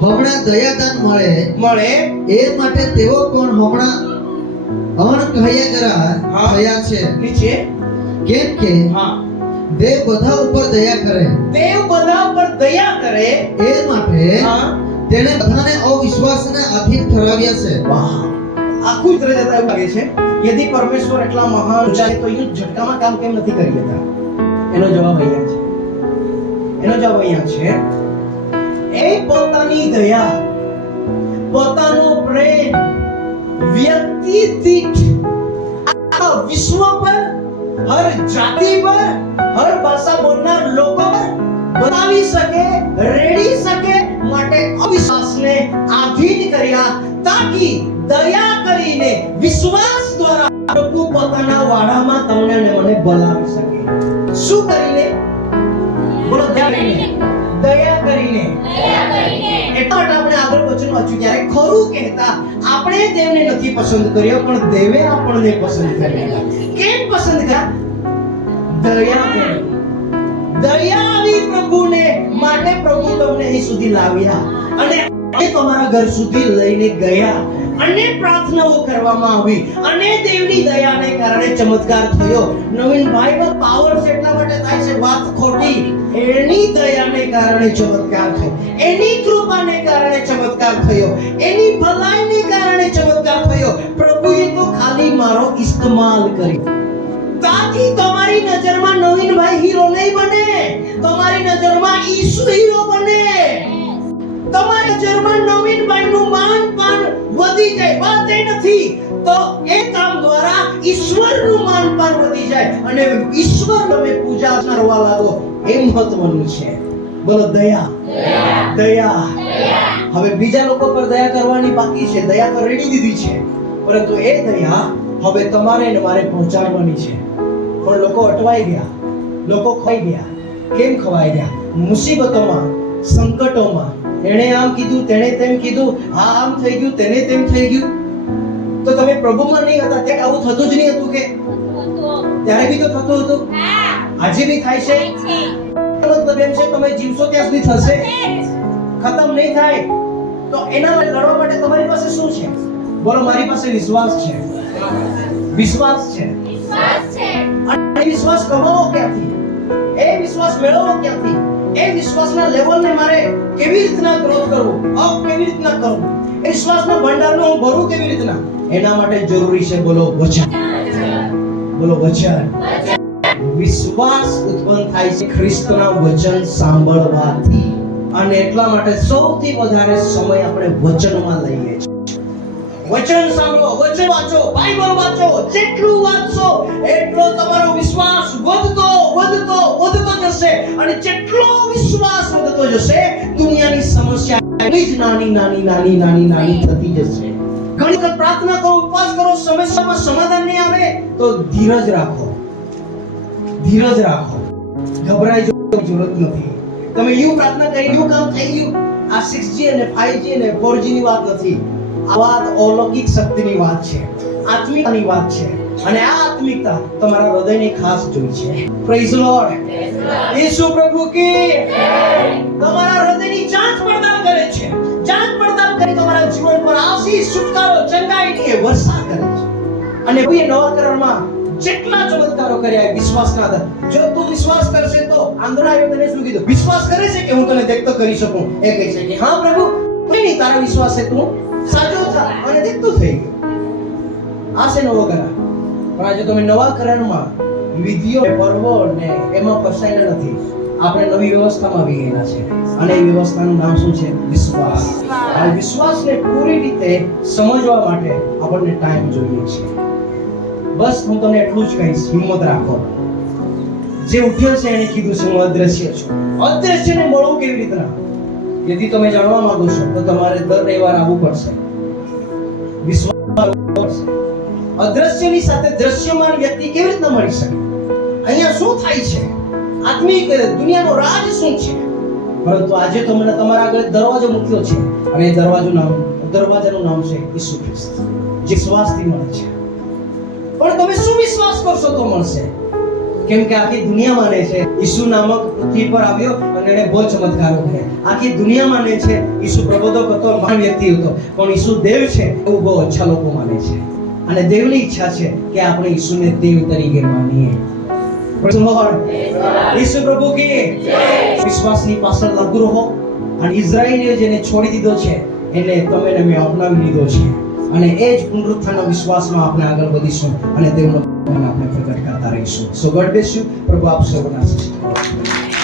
હમણાં દયાદાન મળે એ માટે તેઓ પણ હમણાં અણકહ્યા થયા છે. નીચે, કેમ કે દેવ બધા ઉપર દયા કરે, દેવ બધા ઉપર દયા કરે એ માટે તેણે બધાને અવિશ્વાસને આધીન ઠરાવ્યા છે. વાહ, આખું ઉતરે જતા એવું લાગે છે. યદિ પરમેશ્વર એટલા મહાન છે તો યુદ્ધ ઝટકામાં કામ કેમ નથી કરી લેતા? એનો જવાબ અહીંયા છે. એ પોતાની દયા, પોતાનો પ્રેમ વ્યક્તિ દીઠ આખા વિશ્વ પર, હર જાતિ પર, હર ભાષા બોલનાર લોકો પર બતાવી શકે, રેડી શકે માટે અવિશ્વાસને આધીન સ્વાધીન કર્યા તાકી દયા કરીને વિશ્વાસ દ્વારા પ્રભુ પોતાના વાડામાં તમને અને મને બોલાવી શકે. શું કરીને? બોલો, દયા કરીને. દયા કરીને. એટલા માટે આપણે આગળ વચન વાંચ્યું ત્યારે ખરું કહેતા આપણે દેવને નથી પસંદ કર્યો પણ દેવે આપણને પસંદ કર્યા. કેમ પસંદ કર્યા? દયા કરી. દયા આવી પ્રભુને માટે પ્રભુ તમને અહીં સુધી લાવ્યા અને તમારા ઘર સુધી લઈને ગયા અને પ્રાર્થનાઓ કરવામાં આવી અને દેવની દયાને કારણે ચમત્કાર થયો. નવીનભાઈ પર પાવર છે એટલા માટે થાય છે વાત ખોટી. એની દયાને કારણે ચમત્કાર થયો, એની કૃપાને કારણે ચમત્કાર થયો, એની ભલાઈને કારણે ચમત્કાર થયો. પ્રભુએ તો ખાલી મારો ઇસ્તેમાલ કર્યો તાકી તમારી નજરમાં નવીનભાઈ હીરો નહીં બને, તમારી નજરમાં ઈસુ હીરો બને, તમારી નજરમાં નવીનભાઈનું માન પાન વધી જાય. વાત એ નથી તો એ કામ દ્વારા ઈશ્વરનું માન પાન વધી જાય અને ઈશ્વર તમે પૂજા કરવા લાગો. એ મહત્વનું છે. બોલો, દયા. દયા. હવે બીજા લોકો પર દયા કરવાની બાકી છે. દયા તો રેડી દીધી છે પરંતુ એ દયા હવે તમારે ને મારે પહોંચાડવાની છે. પણ લોકો અટવાઈ ગયા, લોકો ખોઈ ગયા. કેમ ખવાઈ ગયા? મુસીબતોમાં, સંકટોમાં. એણે આમ કીધું, તેણે તેમ કીધું, આ આમ થઈ ગયું, તેને તેમ થઈ ગયું. તો તમે પ્રભુમાં નહીં હતા ત્યારે આવું થતું જ નહીં હતું કે? ત્યારે બી તો થતું હતું, આજે બી થાય છે. મતલબ એમ છે તમે જીવશો ત્યાં સુધી થશે, ખતમ નહીં થાય. તો એના માટે લડવા માટે તમારી પાસે શું છે? બોલો, મારી પાસે વિશ્વાસ છે. વિશ્વાસ છે. અને વિશ્વાસ કમાવો ક્યાંથી? એ વિશ્વાસ મેળવવો ક્યાંથી? એ વિશ્વાસના લેવલને મારે કેવી રીતના ગ્રોથ કરવું, અપ કેવી રીતના કરવું, એ વિશ્વાસના ભંડારનો હું ભરું કેવી રીતના? એના માટે જરૂરી છે બોલો વચન. બોલો વચન. વિશ્વાસ ઉત્પન્ન થાય છે ખ્રિસ્તના વચન સાંભળવાથી અને એટલા માટે સૌથી વધારે સમય આપણે વચનમાં લઈએ છીએ. વચન સાંભળો, વચન વાંચો, બાઇબલ વાંચો. જેટલું વાંચશો એટલો તમારો વિશ્વાસ વધતો વધતો વધતો જશે અને જેટલો વિશ્વાસ વધતો જશે દુનિયાની સમસ્યા જ નાની નાની નાની નાની નાની થતી જશે. ઘણી વખત પ્રાર્થના કરો, ઉપવાસ કરો, સમસ્યામાં સમાધાન નહીં આવે તો ધીરજ રાખો. ધીરજ રાખો. ગભરાઈ જવાની જરૂરત નથી. તમે યુ પ્રાર્થના કરી, યુ કામ થઈ ગયું. આ 6G અને 5G અને 4G ની વાત નથી. આ વાત અલૌકિક શક્તિની વાત છે, આત્મિકતાની વાત છે અને આ આત્મિકતા તમારા હૃદયની ખાસ જોઈ છે. Praise lord. ઈસુ પ્રભુ કી તમારા હૃદયની જાંચ પડતાલ કરે છે. જાંચ પડતાલ કરી તમારા જીવન પર આશીષ, છુટકારો, ચંગાઈની વર્ષા કરે છે. અને કોઈ નવા કરારમાં જેટલા ચમત્કારો કર્યા વિશ્વાસના આધાર. જો તું વિશ્વાસ કરશે તો આંધળાએ તને શું કીધું? વિશ્વાસ કરે છે કે હું તને દેખતો કરી શકું? એ કહે છે કે હા પ્રભુ, કોઈ નહીં, તારા વિશ્વાસે તું સાચો થા અને દેખતું થઈ ગયું. આ છે નવો કરાર. પણ આજે તમે નવા કરારમાં વિધિઓ, પર્વો ને એમાં ફસાયેલા નથી. આપણે નવી વ્યવસ્થામાં આવી ગયેલા છે અને એ વ્યવસ્થાનું નામ શું છે? વિશ્વાસ. આ વિશ્વાસને પૂરી રીતે સમજવા માટે આપણને ટાઈમ જોઈએ છે. બસ હું તમને એટલું જ કહીશ, હિંમત રાખો. જે ઉઠ્યો છે એને કીધું છે હું અદ્રશ્ય છું. અદ્રશ્યને મળવું કેવી રીતના? यदि તમે જાણવા માંગો છો તો તમારે દર રવિવાર આવવું પડશે. વિશ્વાસ. અદ્રશ્યની સાથે દ્રશ્યમાન વ્યક્તિ કેવી રીતના મળી શકે? અહીંયા શું થાય છે? આત્મિક દુનિયાનો રાજ શું છે? પરંતુ આજે તો મને તમારા આગળ દરવાજો મૂક્યો છે અને એ દરવાજાનું નામ છે ઈસુ ખ્રિસ્ત, જે વિશ્વાસથી મળે છે. પણ તમે શું વિશ્વાસ કરશો તો મળશે? કેમ કે આખી દુનિયા માને છે ઈસુ નામક પૃથ્વી પર આવ્યો અને એણે બહુ ચમત્કારો કર્યા. આખી દુનિયા માને છે ઈસુ પ્રબોધક હતો, મહાન વ્યક્તિ હતો, પણ ઈસુ દેવ છે એવું બહુ ઓછા લોકો માને છે. અને દેવની ઈચ્છા છે કે આપણે ઈસુને દેવ તરીકે માનીએ. ઈસુ પ્રભુ કી વિશ્વાસની પાછળ લાગુ રહો અને ઇઝરાયલીએ જેને છોડી દીધો છે એને તમે ને મેં અપનાવી લીધો છે અને એ જ પુનરુત્થાનના વિશ્વાસમાં આપણે આગળ વધીશું અને દેવનો આપણે પ્રગટ કરતા રહીશું. સો ગોડ બ્લેસ યુ. પ્રભુ આપ સૌને આશીષ આપે.